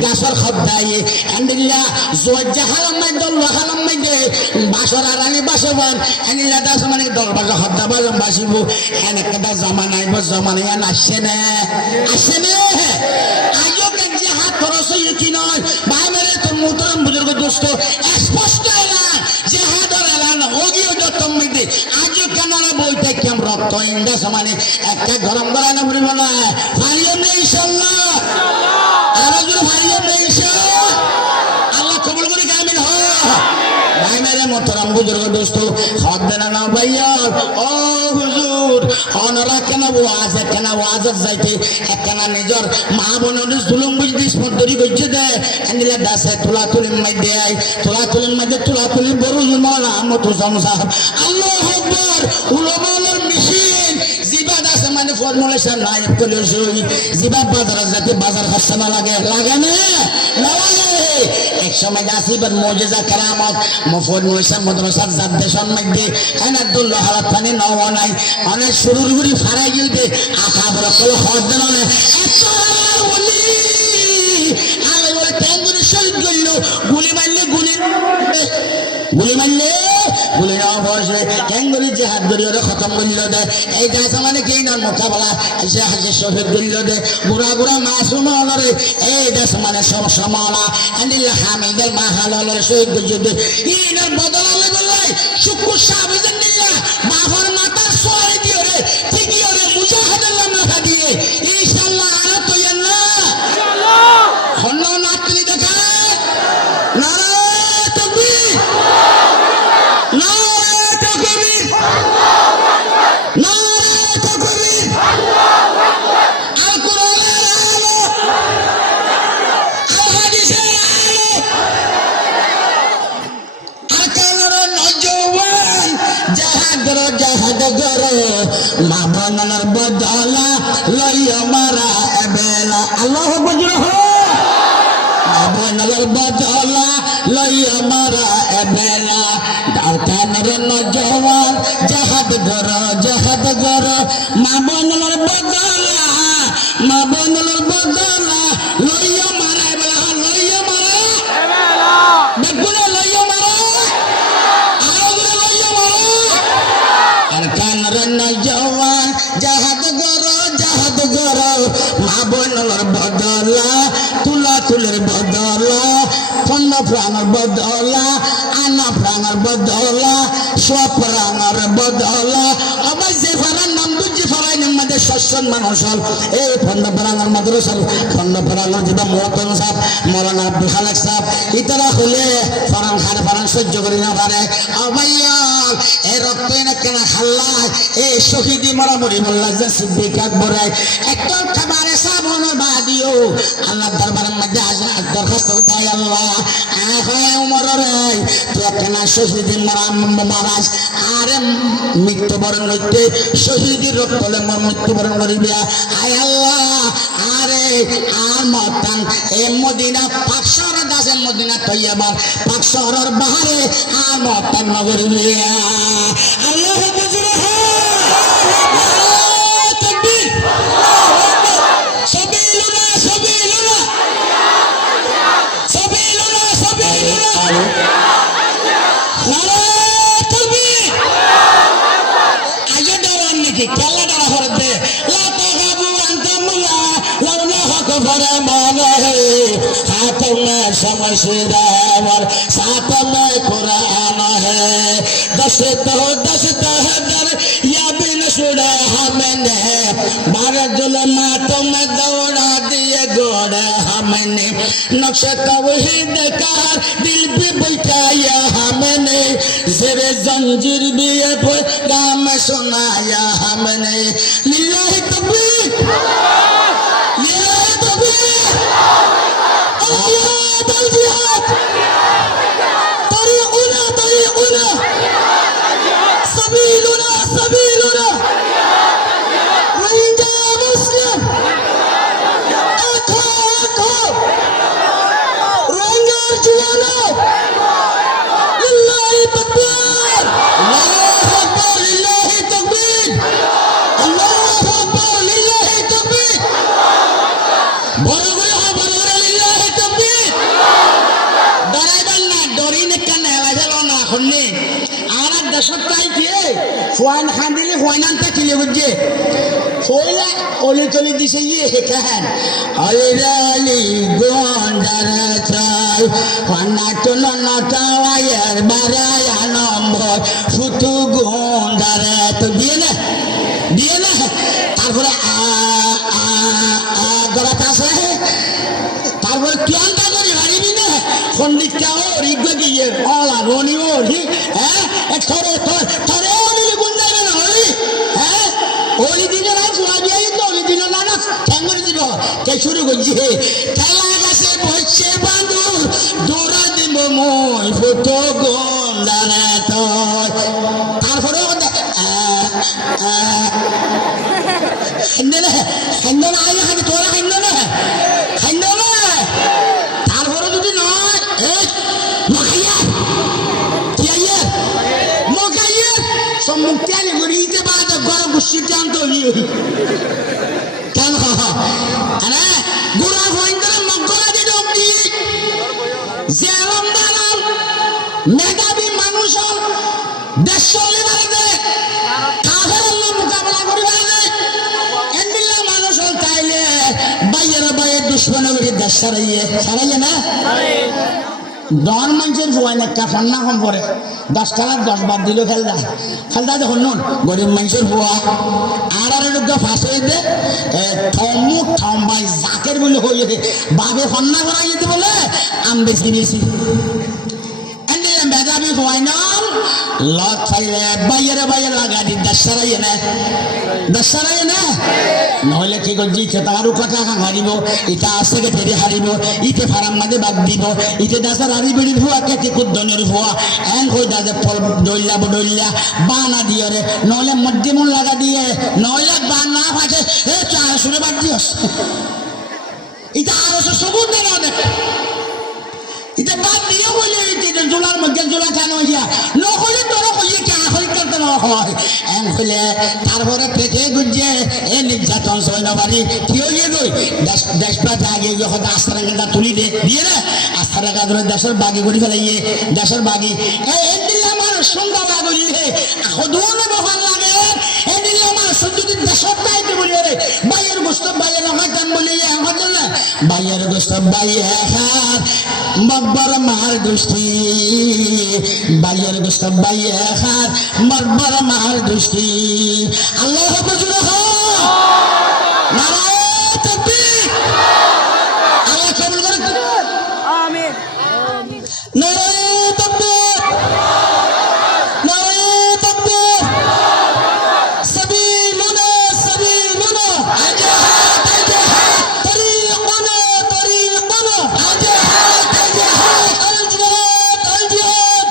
গাছর খদ্দাই এন্ডিল্লা জোয়াজ্জা হালাম মাই দল খালাম মাইদে বাসর আড়ালে বাসবান এন্ডিল্লা দাস মানে দল বাজা খদ্দা বাজাম বাসিব এনে কেদা জামানায় জামানায় আসছে না আজও যে হাত খরচ হয়ে কি নয় ভাই মেরে তোর মোহতারাম বুজুর্গ দোস্ত স্পষ্ট এলান যে হাতর এলান ওগিও যতম মিদে আজও কেনারা বইতে কেম রক্ত ইন্দা সমানে একটা গরম করায় না বলি বলা ফারিয়ে নেই ইনশাআল্লাহ আরো জোরে ফারিয়ে নেই ইনশাআল্লাহ আল্লাহ কবুল করে কামিল হ ভাই মেরে মোহতারাম বুজুর্গ দোস্ত হদ দেনা না ভাইয়া ও হুজুর অনরা কেন ওয়াজ যাইতে একখানা নিজর মা বোনের জুলুম বুঝতে স্পন্দরি করছে দে এন্ডিলা দাসে তুলির মধ্যে বড় মৌলা মতো সাহেব আল্লাহু আকবার উলামার মিশিন জিবা দাসে মানে ফর্মুলেশন নাইব করলে সই জিবা বাজার যাতে বাজার খরচা না লাগে না এক সময় আসিবার মুজিজা কেরামত ফর্মুলেশন মাদ্রাসার জাদ্দেশন মধ্যে এনাদুল্লাহ হালাত পানি নাও নাই অনেক শুরুর গুড়ি ফারাই গিয়ে আখা বড় কল হদ দেন এত বলি আলে বলে ট্যাঙ্গুরি শহীদ করলো গুলি মারলে গুলি নেওয়া বসে ট্যাঙ্গুরি যে হাত ধরি ওরা খতম করল দে এই গাছ মানে কেই না মোকাবেলা যে হাজে শহীদ করল দে গুড়া মাসুম হলরে এই দেশ মানে সমসমালা এন্ডিল্লা হামিদের মা হালরে শহীদ করল দে ইনার বদলালে বললে শুক্র সাহাবিদের নিল্লা বাবার মাতার সোয়ারে দিয়ে রে ঠিকই ওরে মুজাহিদুল্লাহ মাথা দিয়ে ইনশাআল্লাহ আর তো না ইনশাআল্লাহ হন্ন নাতলি দেখা নারায়ে তাকবীর নারায়ে তাকবীর আল্লাহু আকবার নারায়ে তাকবীর আল্লাহু আকবার আল কোরআনের আলো আল হাদিসের আলো আকালের নজওয়ান জাহাদ গরো মা বানানোর মা বোনের বদলা লইয়া মারাই বলা লইয়া মারা বেগুনে লইয়া মারা আরো লইয়া মারা আর কান রান্না জওয়ান জাহাদ গরো মা বোনের বদলা তুলা তুলের বদলা ফন্ন প্রাণের বদলা আনা প্রাণের বদলা সব প্রাণের বদলা আবার যে ফারার নাম বুঝি ফারাই আমাদের সচ্ছন মানুষ হল এই ফন্ন প্রাণের মাদ্রাসার ফন্ন প্রাণের যেটা মতন সাহেব মৌলানা আব্দুল খালেক সাহেব ইতারা হলে ফারান খারে ফারান সহ্য করি না পারে আবাইয়াল এ রক্ত এনে কেনা খাল্লায় এই শহীদি মরামরি মোল্লা যে সিদ্দিক আকবরাই একটা খাবারে সাবনের বাদিও আল্লাহ দরবারের মধ্যে আজাদ দরখাস্ত দেয় আল্লাহ আয় উমরের তুই কেনা শহীদি মহারাজ আরে মৃত্যুবরণ হইতে শহীদি রক্তলে মৃত্যুবরণ করিবি আয় আল্লাহ আরে আর মতান এ মদিনা পাক শহর দাসে মদিনা তৈয়াবার পাক শহরের বাহারে আর মতান নগরিবি আল্লাহ বুঝরে খেলা দ্বারা হরবে हाथ में समझदार साथ में कुरान है दसता है दर या बिन सुड़ा हमने बारह जुल्मातों में दौड़ा दिए घोड़े हमने नक्श तौहीद का दिल पे बैठाया हमने ज़ेरे जंजीर भी पैगाम सुनाया हमने लिल्लाहि तकबीर Fuan handili fuanan ta kile bujje fola ole tole dise ye kan alali gondara chai fuana tono na tawayar baraya nombor futu gondara to দিয়ে না তারপরে গলাটা আছে তারপরে কিয়ানটা করে হারিবি না পণ্ডিতটাও রিগবে গিয়ে অলা রনি ওরি হ্যাঁ থরে থরে ওই দিনে না ফুয়াবিয়াই তো ওই দিনে না না ঠ্যাঙ্গরে দিব কে শুরু করছি খেলা গাছে বসছে বাঁদুর দৌড়া দিব মই ফটো গন্ডারে তো তারপরে খাইন্দ না আগে খাই তোরা খাইন্দ না তারপরে যদি নয় সম্মুক্তি আনি গড়িতে বাদ গড় গুছিটান্ত নিয়ে কেন আরে গুড়া হইন্দরে মগরা দি ডকি জেলম দালাল মেধাবী মানুষ দেশ চলিবারে দে কাফের মোকাবেলা করিবারে দে এন্ডিলা মানুষ তাইলে বাইয়ের দুশ্মনের দেশ সারাইয়ে না দন মানুষের ফুয়াইন একটা ফন্না কম করে 10 টাকার 10 বার দিল খেলদা যখন নুন গরিব মানুষের ফুয়া আর ফাঁসে দে থমুক থম্বাই জাকের বলে হয়ে বাবে ফন্না করা যেতে বলে আম বেশি মেধাবী ফুয়াই নাম লত চাইলে বাইয়ের লাগাদি দশারাইয়ে না নহলে কি করছি তারও কথা হারিব ইটা আসে ফেরি হারিব ইতে ফারাম মাঝে বাদ দিব ইতে দাসার হারি বেড়ি ভুয়া কেটে কুদ্দনের ভুয়া এন হয়ে দাদে ফল ডইলা বানা দিয়ে রে নহলে মধ্যমন লাগা দিয়ে নহলে বানা ফাটে এ চা শুনে বাদ দিও ইটা আরো সবুজ না দেখ ইটা বাদ দিয়ে বলে ইতে জোলার মধ্যে জোলা কেন হইয়া নহলে তোর হইয়ে কে হইকাতে না হয় এম হইলে তারপরে পেটে গুজে এ নির্যাতন সইনা বাড়ি কি হইয়ে গই দেশটা জাগে গিয়ে হয়তো আস্থার গাঁটা তুলি দিয়ে রে আস্থার গাঁ ধরে দেশের বাগি করি ফেলাইয়ে দেশের বাগি এই দিলে আমার সন্ধ্যা বাগিয়ে হদুয়ানো বহান লাগে এই দিলে আমার যদি দেশের দায়িত্ব বলি রে বাইয়ের গোস্ত বাইয়ের হাতান বলি হতো না বাইয়ের গোস্ত বাইয়ে হাত মব্বর মার গোষ্ঠী বাইয়ের গোস্ত বাইয়ে হাত মব্বর মার গোষ্ঠী আল্লাহ বজুর নারায়ণ তাকবীর আল্লাহ কবুল করে আমিন নারায়ণ তাকবীর নারায়ণ তাকবীর সাবিলুনা সাবিলুনা আজহাদ আজহাদ তরিকুনা তরিকুনা আজহাদ আজহাদ আল জিহাদ আল জিহাদ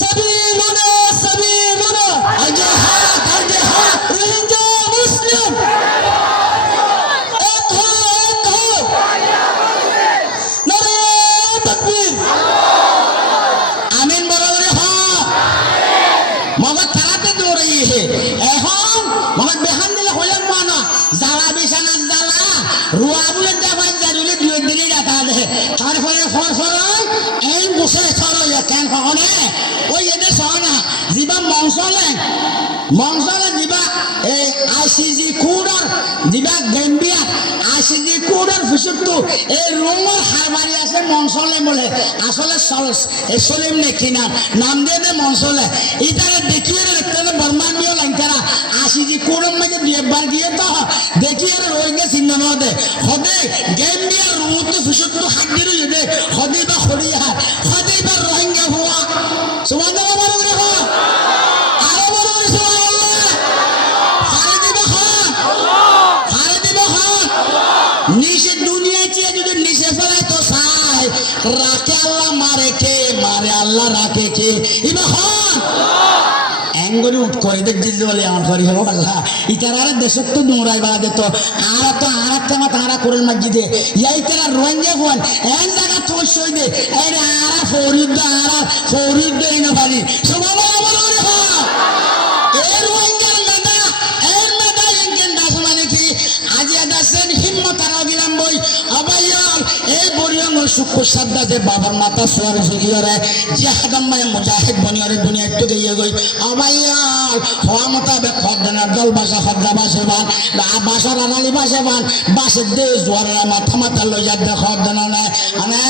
সাবিলুনা সাবিলুনা আজহাদ আজহাদ রোহিঙ্গা মুসলিম এক হো নারায়ণ তাকবীর আমিন বরাবর হ্যাঁ মগজ তারাতে দৌড়াইয়ে এখন মগজ বেহান দিলে হইলে মানা জ্বালা বিছানা জ্বালা রুয়া বলে দেখান জানিলে দুই দিনই দেখা দে তারপরে ফর এই বসে ছড়ো কেন হনে ওই এদের সহনা যিবা মংসলে যিবা এই আইসিজি কুডার যিবা গেম্বিয়া আইসিজি কুডার ফিসুতু এই রঙর হারবারি আছে মংসলে বলে আসলে সলিম নেকি নাম দিয়ে দে মংসলে ইতারে দেখিয়ে দেখতে বর্মানীয় লঙ্কারা আইসিজি কুডার মধ্যে বিয়েবার গিয়ে তো দেখিয়ে রোহিঙ্গা চিহ্ন দে হদে গেম্বিয়ার রুমুতু ফিসুতু হাত দিরু দে হদে বা খড়িয়া হদে বা রোহিঙ্গা হওয়া সুবহানাল্লাহ বলে হওয়া আরো বড় সুবহানাল্লাহ হারে দিব হ্যাঁ নিচে দুনিয়া চেয়ে যদি নিচে ফেলায় তো সাই রাখে আল্লাহ মারে কে মারে আল্লাহ রাখে কে ইবা হন এঙ্গরি উঠ করে দেখ দিল বলে আমার করি হবো আল্লাহ ইতারা দেশত তো দৌড়াই বা দিত আর তো আর তেমা তারা করেন মসজিদে ইয়াই তারা রোহিঙ্গা ফোন এক জায়গা তোর সই দে এই আর ফৌরিদ এই না পারি সবাই বলে হ্যাঁ এই রোহিঙ্গার মেদা এই মেদা ইনকেন দাস মানে কি আজি দাসেন হিম্মত আর গিলাম বই আবাইয়াল এই বরিয়ং সুখ সাদা যে বাবার মাথা সোয়ার সুগিয়রে জিহাদাম মায় মুজাহিদ বনিয়রে দুনিয়া তো গিয়ে গই আবাইয়াল হওয়া মোতাবেক খদ্দানার দল বাসা খদ্দা বাসে বান বাসার আনালি বাসে বান বাসের দে জোয়ারের মাথা লই যা দে খদ্দানা নাই মানে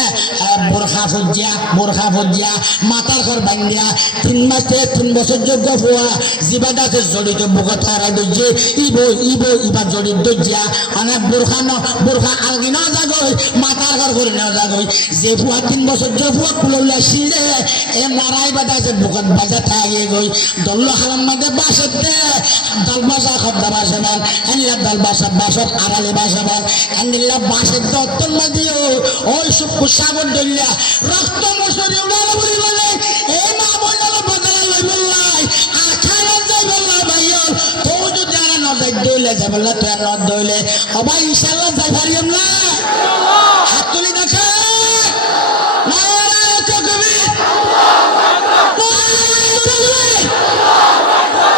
বোরখা ফুজিয়া মাথার ঘর ভাঙ্গিয়া 3 মাস থেকে 3 বছর যোগ্য ফুয়া জিবাদাতে জড়িত বুকত হারাই দইছে ইবা জড়িত দইয়া মানে বোরখা আলগি না যাগই মাথার ঘর করে না যাগই যে ফুয়া 3 বছর যোগ্য ফুয়া কুললে শিলে এ মারাই বাদাছে বুকত বাজা থাকে গই দল্ল হালাম মাঝে বাসের দে দল বাসা খদ্দা বাসে বান এনিলা দল বাসত আড়ালে বাসে বান এনিলা বাসের দত্তর মাঝে ওই সুখ সাগর দইলা রক্ত মশরি উড়ালো বলি বলে এই মা বলল বদলা লই বললাই আখানা যাই বললাই ভাইও তো যদি আর না যাই দইলে যাই বললা তো আর না দইলে অবা ইনশাআল্লাহ যাই পারিম না হাত তুলি দেখে নারায়ণ তাকবীর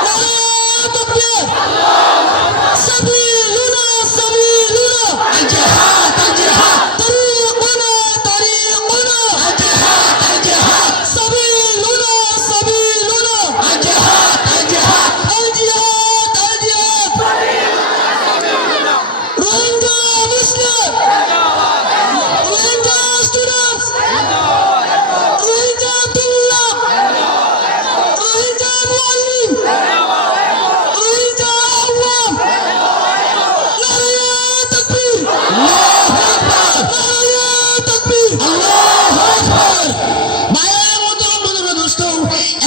নারায়ণ তাকবীর সাবিলুনা সাবিলুনা আজহাদ আজহাদ তরিকুনা তরিকুনা আজহাদ আজহাদ সাবিলুনা সাবিলুনা আজহাদ আজহাদ আল জিহাদ আল জিহাদ রোহিঙ্গা মুসলিম রোহিঙ্গা স্টুডেন্টস রোহিঙ্গা আব্দুল্লাহ রোহিঙ্গা মুআল্লিম রোহিঙ্গা আওয়াম নারায়ণ তাকবীর আল্লাহু আকবার নারায়ণ তাকবীর আল্লাহু আকবার মায়ের মতো বন্ধুরা দোস্ত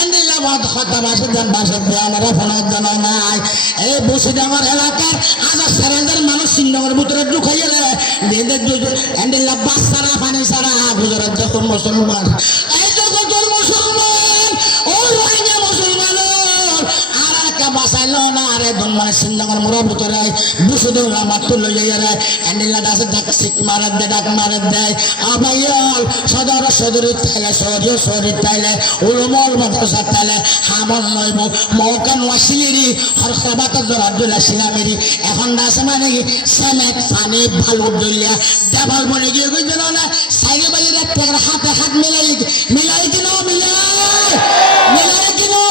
এন্ডিলা বাদ খদ্দা বাসে আমরা ফোনার জানা নাই এই বসিদে আমার এলাকার 1000 মানুষ সিন্নগর ভিতরে ঢুকাইয়া এন্ডিলা বাস সারা পানি সারা গুজরাট যখন মুসলমান এই জগতের মুসলমান ও রোহিঙ্গা মুসলমান আর একটা বাসাইল না আর আরে দন মানে সিন্দাঙ্গর মুরা ভিতরে বুসুদুর রহমাতুল্লাহ ইয়ারে এন্ডিলা দাসে ডাক সিক মারে দেয় আবাইয়াল সদর তাইলে সদর তাইলে উলমল মাদ্রাসা তাইলে হামল নইব মৌকান ওয়াসিলি হরসাবাত জরাদুল্লাহ সিলামেরি এখন দাসে মানে কি সেমেক পানি ভালো দলিয়া দেবাল মনে গিয়ে গইছিল না সাইকে বাইরে একটা হাতে হাত মিলাই কিনো মিলাই কিনো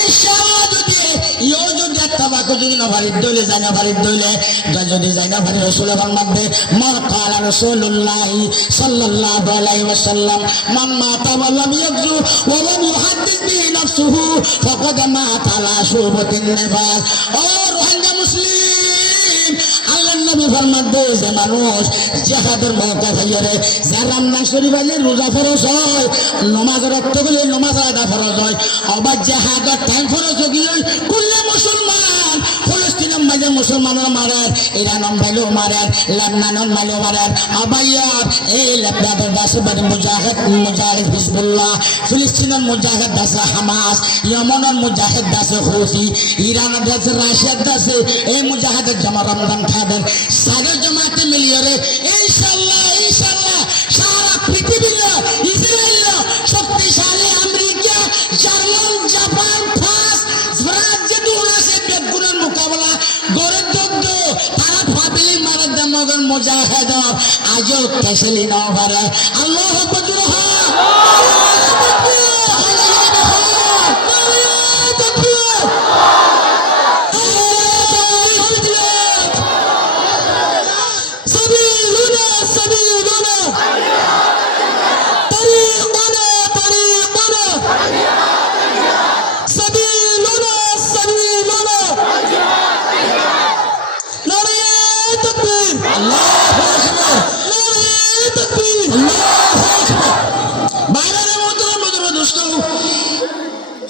ইনশাআল্লাহ যদি ইও যদি তাবাকু যদি না ভারি দলে যায় না ভারি দলে যদি যায় না ভারি রাসূলের ফরমাতে মা ক্বালা রাসূলুল্লাহ সাল্লাল্লাহু আলাইহি ওয়াসাল্লাম মান মাতা ওয়া লাম ইয়াকজু ওয়া লাম ইউহাদ্দিস বিহি নাফসুহু ফাকাদ মাতা আলা শুবাতিন নিফাস ও রোহিঙ্গা মুসলিম আল্লাহর নবী ফরমাতে যে মানুষ জিহাদের মওকা ভাইরে যার রান্না শরীফ আলে রোজা ফরজ হয় নামাজ রক্ত গলে নামাজ আদা ফরজ হয় আবার জিহাদের টাইম ফরজ হই কুল্লে মুসলমান ফলস্তিনের মাঝে মুসলমানের মারার ইরান মাইলো মারার লেবানন মাইলো মারার আবাইয়ার এই লেবাননের দাসে বাড়ি মুজাহিদ হিজবুল্লাহ ফিলিস্তিনের মুজাহিদ দাসে হামাস ইয়েমেনের মুজাহিদ দাসে হুথি ইরানের দাসে রাশিয়ার দাসে এই মুজাহিদের জামা রমজান খাবেন সারে জামাতে মিলিয়ে ইনশাআল্লাহ সারা পৃথিবীতে ইসরায়েল শক্তিশালী আমেরিকা জার্মান জাপান ফ্রান্স যে দুনিয়াতে বেগুনের মোকাবেলা গড়ে দগ্ধ তারা ফাবিলি মারা দেমগন মুজাহিদ আজও তেসলি না পারে আল্লাহু আকবার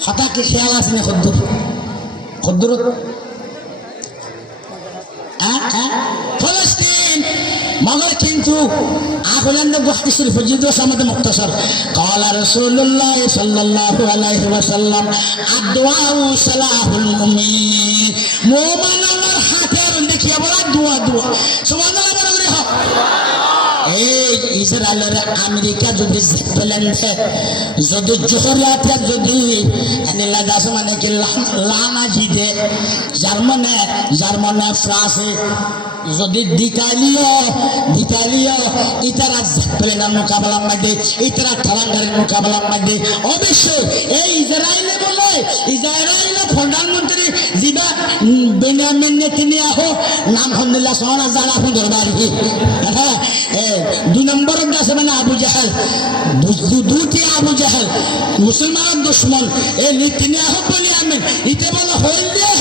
হঠাৎ খেয়াল আছে না খদ্দুর ফলস্তিন মগর কিন্তু আগুলান হাদিস শরীফ জিদ সামাদ মুক্তাসর قال رسول الله صلى الله عليه وسلم الدعاء سلاح المؤمن মুমিনের হাতের দেখিয়া বলা দোয়া সুবহানাল্লাহ বলে হ এই ইসরায়েলের আমেরিকা যদি প্ল্যান যদি জোহরিয়াতে যদি এনিলা দাস মানে কি লানা জিদে জার্মানে ফ্রান্সে যদি দিতালিও ইতারা প্লেনের মোকাবেলা মাঝে ইতারা ঠালাঙ্গারের মোকাবেলা মাঝে অবশ্যই এই ইসরায়েলে বলে ইসরায়েলের প্রধানমন্ত্রী জিবা বেনিয়ামিন নেতানিয়াহু নাম আলহামদুলিল্লাহ সোনা জানা হুন দরবারি হ্যাঁ দুই নম্বরের দাসে মানে আবু জাহেল দুটি আবু জাহেল মুসলমানের দুশ্মন এই নেতানিয়াহু বেনিয়ামিন ইতে বলে হইল দিয়ে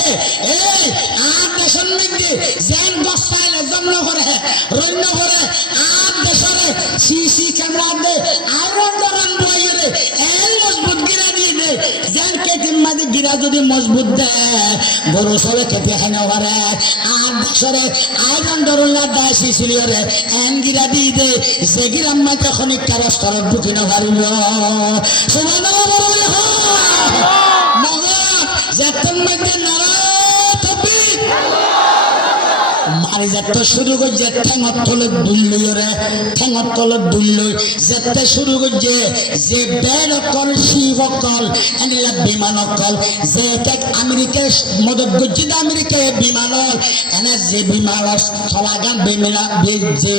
এই আর দেশের মধ্যে যেন গসাইলে জন্ম করে রন্য করে আর দেশরে সিসি ক্যামেরা দে আয়রন দরান বইরে এই মজবুত গিরা দিয়ে দে যেন কেতিম মাঝে গিরা যদি মজবুত দে বড় সবে কেটে হেনে করে আর দেশরে আয়রন দরুল্লা দেয় সিসিলিয়রে এন গিরা দিয়ে দে যে গিরাম মাঝে খনিক কারস্তরত ঢুকি না পারিল সুবহানাল্লাহ বলে মগা যেতন মধ্যে নারা মারি যেতে শুরু করছে ঠেঙর তলত দুল্লই যেতে শুরু করছে যে বেড অকল শিব অকল এনিলা বিমান অকল যে আমেরিকা মদত করছে আমেরিকা বিমানৰ এনে যে বিমানৰ স্থলাগান যে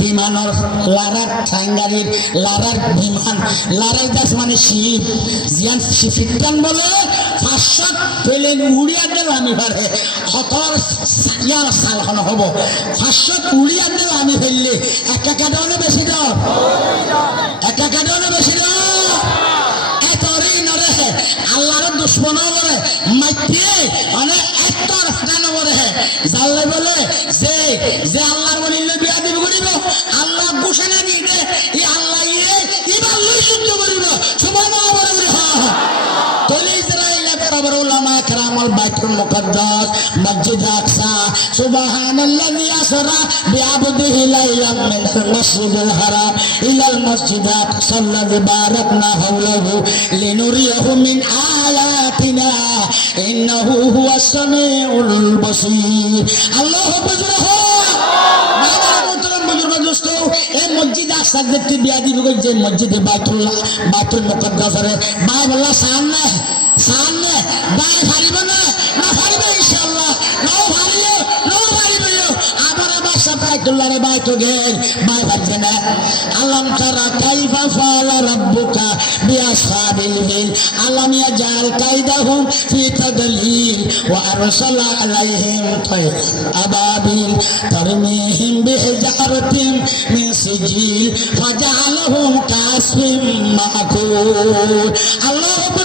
বিমানৰ লারার ঠাঙ্গারির লারার বিমান লারাই দাস মানে শিব জিয়ান শিফিকান বলে 500 প্লেন উড়িয়া দিল আমি পারে 70 সাল হব 500 উড়িয়া দিল আমি ফেললে একা কাটানো বেশি দাও একা কাটানো বেশি দাও এত ঋণ রে আল্লাহর দুশ্মন করে মাইতে মানে এত রাস্তানো করে জানলে বলে যে আল্লাহর বলিল বিয়া দিব করিব আল্লাহ ঘোষণা দিয়ে দে এই আল্লাহ এবার লই যুদ্ধ করিব সুবহানাল্লাহ বলে তোলে ইসরায়েলের বড় উলামা کرام বাইতুল মুকদ্দাস মসজিদ আকসা সুবহানাল্লাযী আসরা বিআবদিহি লাইলাম মিনাল মাসজিদিল হারাম ইলাল মাসজিদ আকসা আল্লাযী বারাকনা হাওলাহু লিনুরিয়াহু মিন আয়াতিনা ইন্না ইন্নাহু হুয়াস সামিউল বাসীর। আল্লাহু আকবার। এই মসজিদ আসার দেখতে বিয়া দিব যে মসজিদে বাইতুল্লাহ বাইতুল মুকদ্দাসরে বাই বললা সামনে সামনে বাই হারিব না না হারিবে ইনশাআল্লাহ নাও হারিও নাও হারিবে আবার আবার সব বাইতুল্লাহ রে বাইতো গেল বাই হারবে না। আলম তারা কাইফা ফাআলা রাব্বুকা বিআসহাবিল ফিল আলম ইয়াজাল কাইদাহুম ফি তাদলিল ওয়া আরসালা আলাইহিম তায়র আবাবিল তারমিহিম বিহিজারাতিন মিন সিজিল ফাজআলাহুম কাসফিম মাকুল। আল্লাহু আকবার।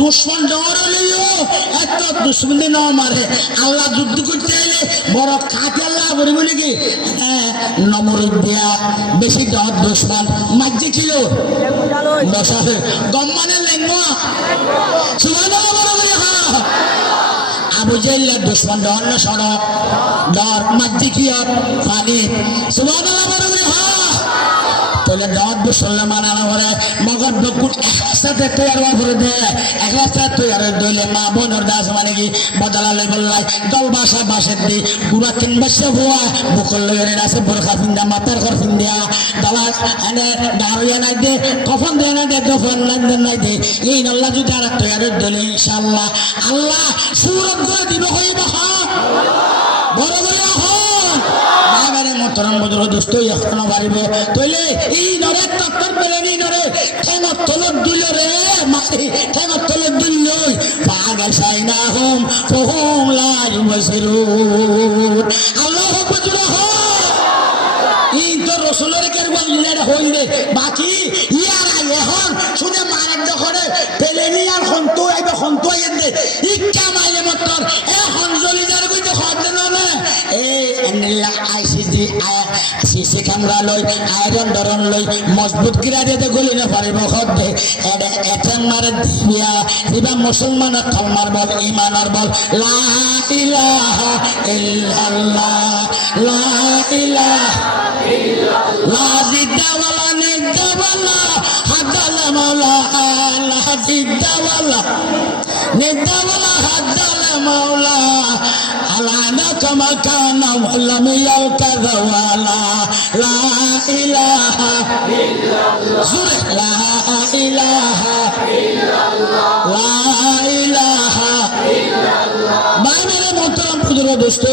দুশ্মন ডরিও এত দুশ্মনী ন মারে আল্লাহ যুদ্ধ করতে এলে বড় কাকে আল্লাহ বলি বলি কি নমরুদ দিয়া বেশি ডর দুশ্মন মাঝে ছিল বসাবে গম্মানের লেঙ্গুয়া সুবহানাল্লাহ বড় বলি হ্যাঁ আবু জাহলের দুশ্মন ডর না সড়ক ডর মাঝে কি পানি সুবহানাল্লাহ বড় বলি হ্যাঁ তাহলে ডর দুশ্মন মানানো করে মগর বকুল একসাথে তৈরি করে দেয় একসাথে তৈরি দইলে মা বোনের দাস মানে কি বদলালে বললাই দল বাসা বাসের দি গুড়া কিনবে সে ভুয়া বুকল লইরে আছে বোরখা ফিন্দা মাথার ঘর ফিন্দিয়া দালা এনে দাঁড়িয়ে নাই দে কফন দিয়ে না দে দফন নাই দে এই নল্লা যদি আর তৈরি দইলে ইনশাআল্লাহ আল্লাহ সুরত করে দিব হইব হ্যাঁ বড় বড় মতরম বদর দোস্ত এখনো বাড়িব তইলে এই নরে টক্কর পেলেনি নরে ঠেঙত তলত দিল রে মাটি ঠেঙত তলত দিল পাগল সাইনা হুম ফহুম লা ইউবসিরুন। আল্লাহু আকবার। এই তো রসুলের কেরবা ইলারে হইলে বাকি ইয়ারা এখন শুনে মারার দখলে পেলেনি আর হন্তু আইবে হন্তু আইবে ইচ্ছা মাইলে মতর এখন জলিদার কইতে খরচ না এই আনিল্লাহ আইসিজি সিসি ক্যামেরা লই আয়রন ডরন লই মজবুত কিরা দিতে গলি না পারিব খদ্দে এটেন মারে দিয়া দিবা মুসলমানের কলমার বল ইমানের বল লা ইলাহা ইল্লাল্লাহ লা ইলাহা ইল্লাল্লাহ লা জিদাওয়ালা নিদাওয়ালা হাদাল মাওলা লা জিদাওয়ালা নিদাওয়ালা হাদাল মাওলা আলানা কামা কানা ওয়ালাম ইয়ালকাযা ওয়ালা লা ইলাহা ইল্লাল্লাহ লা ইলাহা ইল্লাল্লাহ লা ইলাহা ইল্লাল্লাহ। বাইরে মোহতরম পুজোর দোস্ত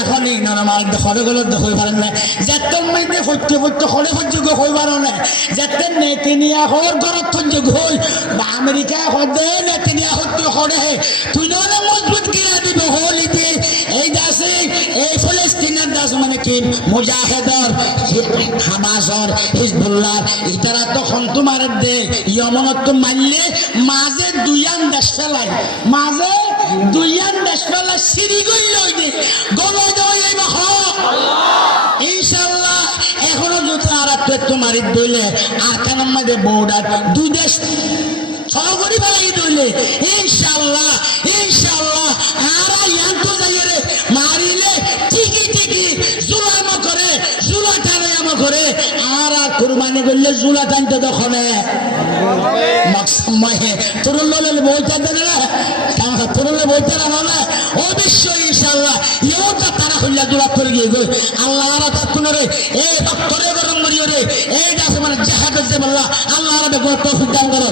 এখন এই নরমাল খড়ে গেল হয়ে পারেন না যেতেন মাইতে ফটকে ফটকে খড়ে ফটযোগ্য হয়ে পারো না যেতেন নেতিনিয়া হর গরত যোগ্য হই বা আমেরিকা হদে নেতিনিয়া হতে খড়ে তুই নলে মজবুত কিনা দিব হলিতে এই দাসে এই ফিলিস্তিনের দাস মানে কি মুজাহিদর হামাসর হিজবুল্লাহ ইতারা তখন তোমার দে ইয়মনত তো মারলে মাঝে দুইয়ান দেশ ফেলাই মাঝে দুইয়ান দেশ ফেলা সিঁড়ি গইল দে গলায় দেওয়া যাইব ইনশাআল্লাহ। এখনো যদি আর তোমার দইলে আর কেন মাঝে বৌডার দুই দেশ সহকরি ফেলাই দইলে ইনশাআল্লাহ ইনশাআল্লাহ আর ইয়ান তো যাইয়ে রে মারিলে ঠিকই ঠিকই জুলামা করে জুলা টানায়ামা করে আর কুরবানি করলে জুলা টানতে দখলে মকসমাহে তুরুল্লাহ বইটা দেন না কারণ তুরুল্লাহ বইটা না অবশ্যই ইনশাআল্লাহ ইওটা তারা হইলা জুলা করে গিয়ে গই আল্লাহ আর তাকুনরে এই ভক্তরে গরম মরিও রে এই দাস মানে জাহাদ যে বললা আল্লাহ আর বেগর তৌফিক দান করো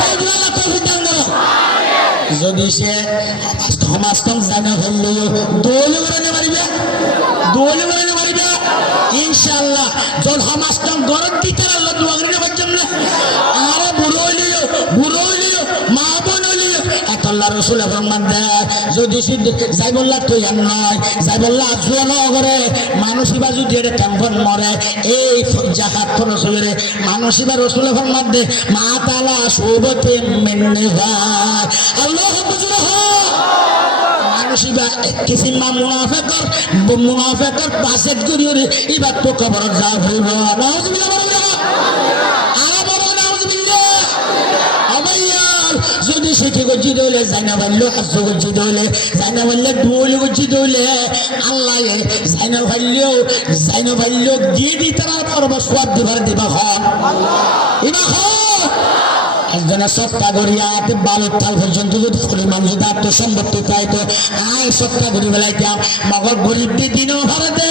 আমিন আল্লাহ তৌফিক দান করো আমিন। যদি সে সমাজকম জায়গা হইল দোলে করে মারিবে দোলে করে মারিবে ইনশাআল্লাহ যখন সমাজকম গরম দিতে আল্লাহ দোয়া করে নেবার জন্য আর বুড়ো হইলিও মা বোন হইলিও এত আল্লাহ রসুলের ফরমান দেয় যদি যাই বললা তুই আর নয় যাই বললা আজুয়া নগরে মানুষিবা যদি এটা কেমন মরে এই জাহাজ রসুলের মানুষিবা রসুলের ফরমান দে মা তালা সুবতে মেনে ভাই আল্লাহ মানুষিবা কিসিমা মুনাফেকর পাশের করিও রে এবার তো কবর যা হইব নাউজুবিল্লাহ যদি শিখে গজি দৌলে জানা বললো হাস্য গজি দৌলে জানা বললে ডুল গজি দৌলে আল্লাহ জানা বললো গিয়ে দি তারা পর্ব সব দিবার দিবা হন একজনের সত্তা গড়িয়াতে বালুর তাল পর্যন্ত যদি পরিমাণ যদি আত্মসম্পত্তি পাইতো আয় সত্তা ঘুরি বেলাইতাম মগর গরিব দিনও ভারতে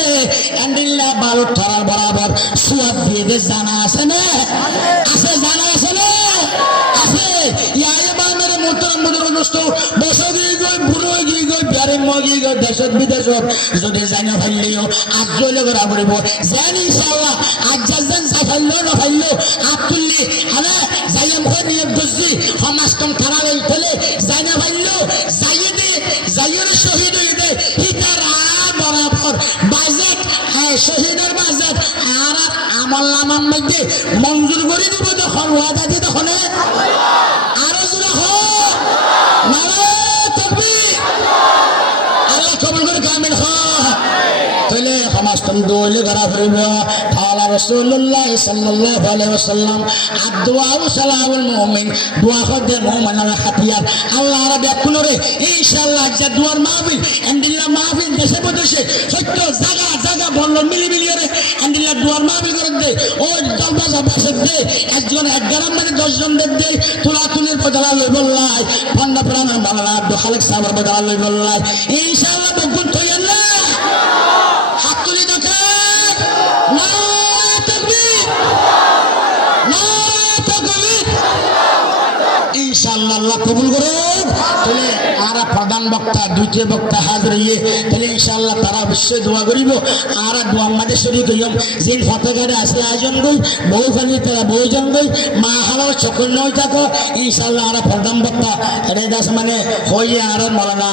এন্ডিল্লা বালুর ধরার বরাবর সুয়াদ দিয়ে দে জানা আছে না আছে জানা আছে না আছে ইয়ারে বামের মোতর মোতর নষ্ট বসে গিয়ে গই বুড়ো গিয়ে গই বিয়ারে মগি গই দেশত বিদেশত যদি জানা ফাইলেও আজ জলে করা পড়িব জানি ইনশাআল্লাহ আজ জান সাফাইলো না ফাইলো আতুল্লি আরে যাইম হয় নিয়ম দছি সমাজখন থানা লই ফেলে জানা ফাইলো যাইদে যাইরে শহীদ হইদে হিতারা বরাবর বাজেট শহীদের বাজেট আর আমল নামার মধ্যে মঞ্জুর করে দিব যখন ওয়াদা দিতে হলে আরো জোরে হ নারে তাকবীর আল্লাহ কবুল করে কামিল হ তাহলে সমাজখন দৌলে করা ফুরিব তাআলা রাসূলুল্লাহ সাল্লাল্লাহু আলাইহি ওয়াসাল্লাম আদওয়া ও সালামুল মুমিন দোয়া করতে মুমিনের হাতিয়ার আল্লাহ রাব্বি কুনরে ইনশাআল্লাহ যে দুয়ার মাহফিল এন্ডিল্লাহ মাহফিল দেশে বিদেশে সত্য জায়গা জায়গা বলল মিলি মিলিয়ে রে এন্ডিল্লাহ দুয়ার মাহফিল করে দে ও দলবাজা বাসে দে একজন এক গ্রাম মানে 10 জন দে তুলা তুলির বদলা লই বললাই ফন্ডা প্রাণের মাওলানা আব্দুল খালেক সাহেবের বদলা লই বললাই ইনশাআল্লাহ বকুন তো আল্লাহ হাত তুলি দেখে ইনশাআল্লাহ আল্লাহ কবুল করুন তাহলে আর প্রধান বক্তা দ্বিতীয় বক্তা হাজির হইয়ে তাহলে ইনশাআল্লাহ তারা অবশ্যই দোয়া করিব আর দোয়া মাঝে শরীর হইম যে ফতেঘাটে আসলে আয়োজন গই বউ ফালি তারা বউজন গই মা হালো চকর নই থাকো ইনশাআল্লাহ আর প্রধান বক্তা এটা মানে হইয়ে আর মৌলানা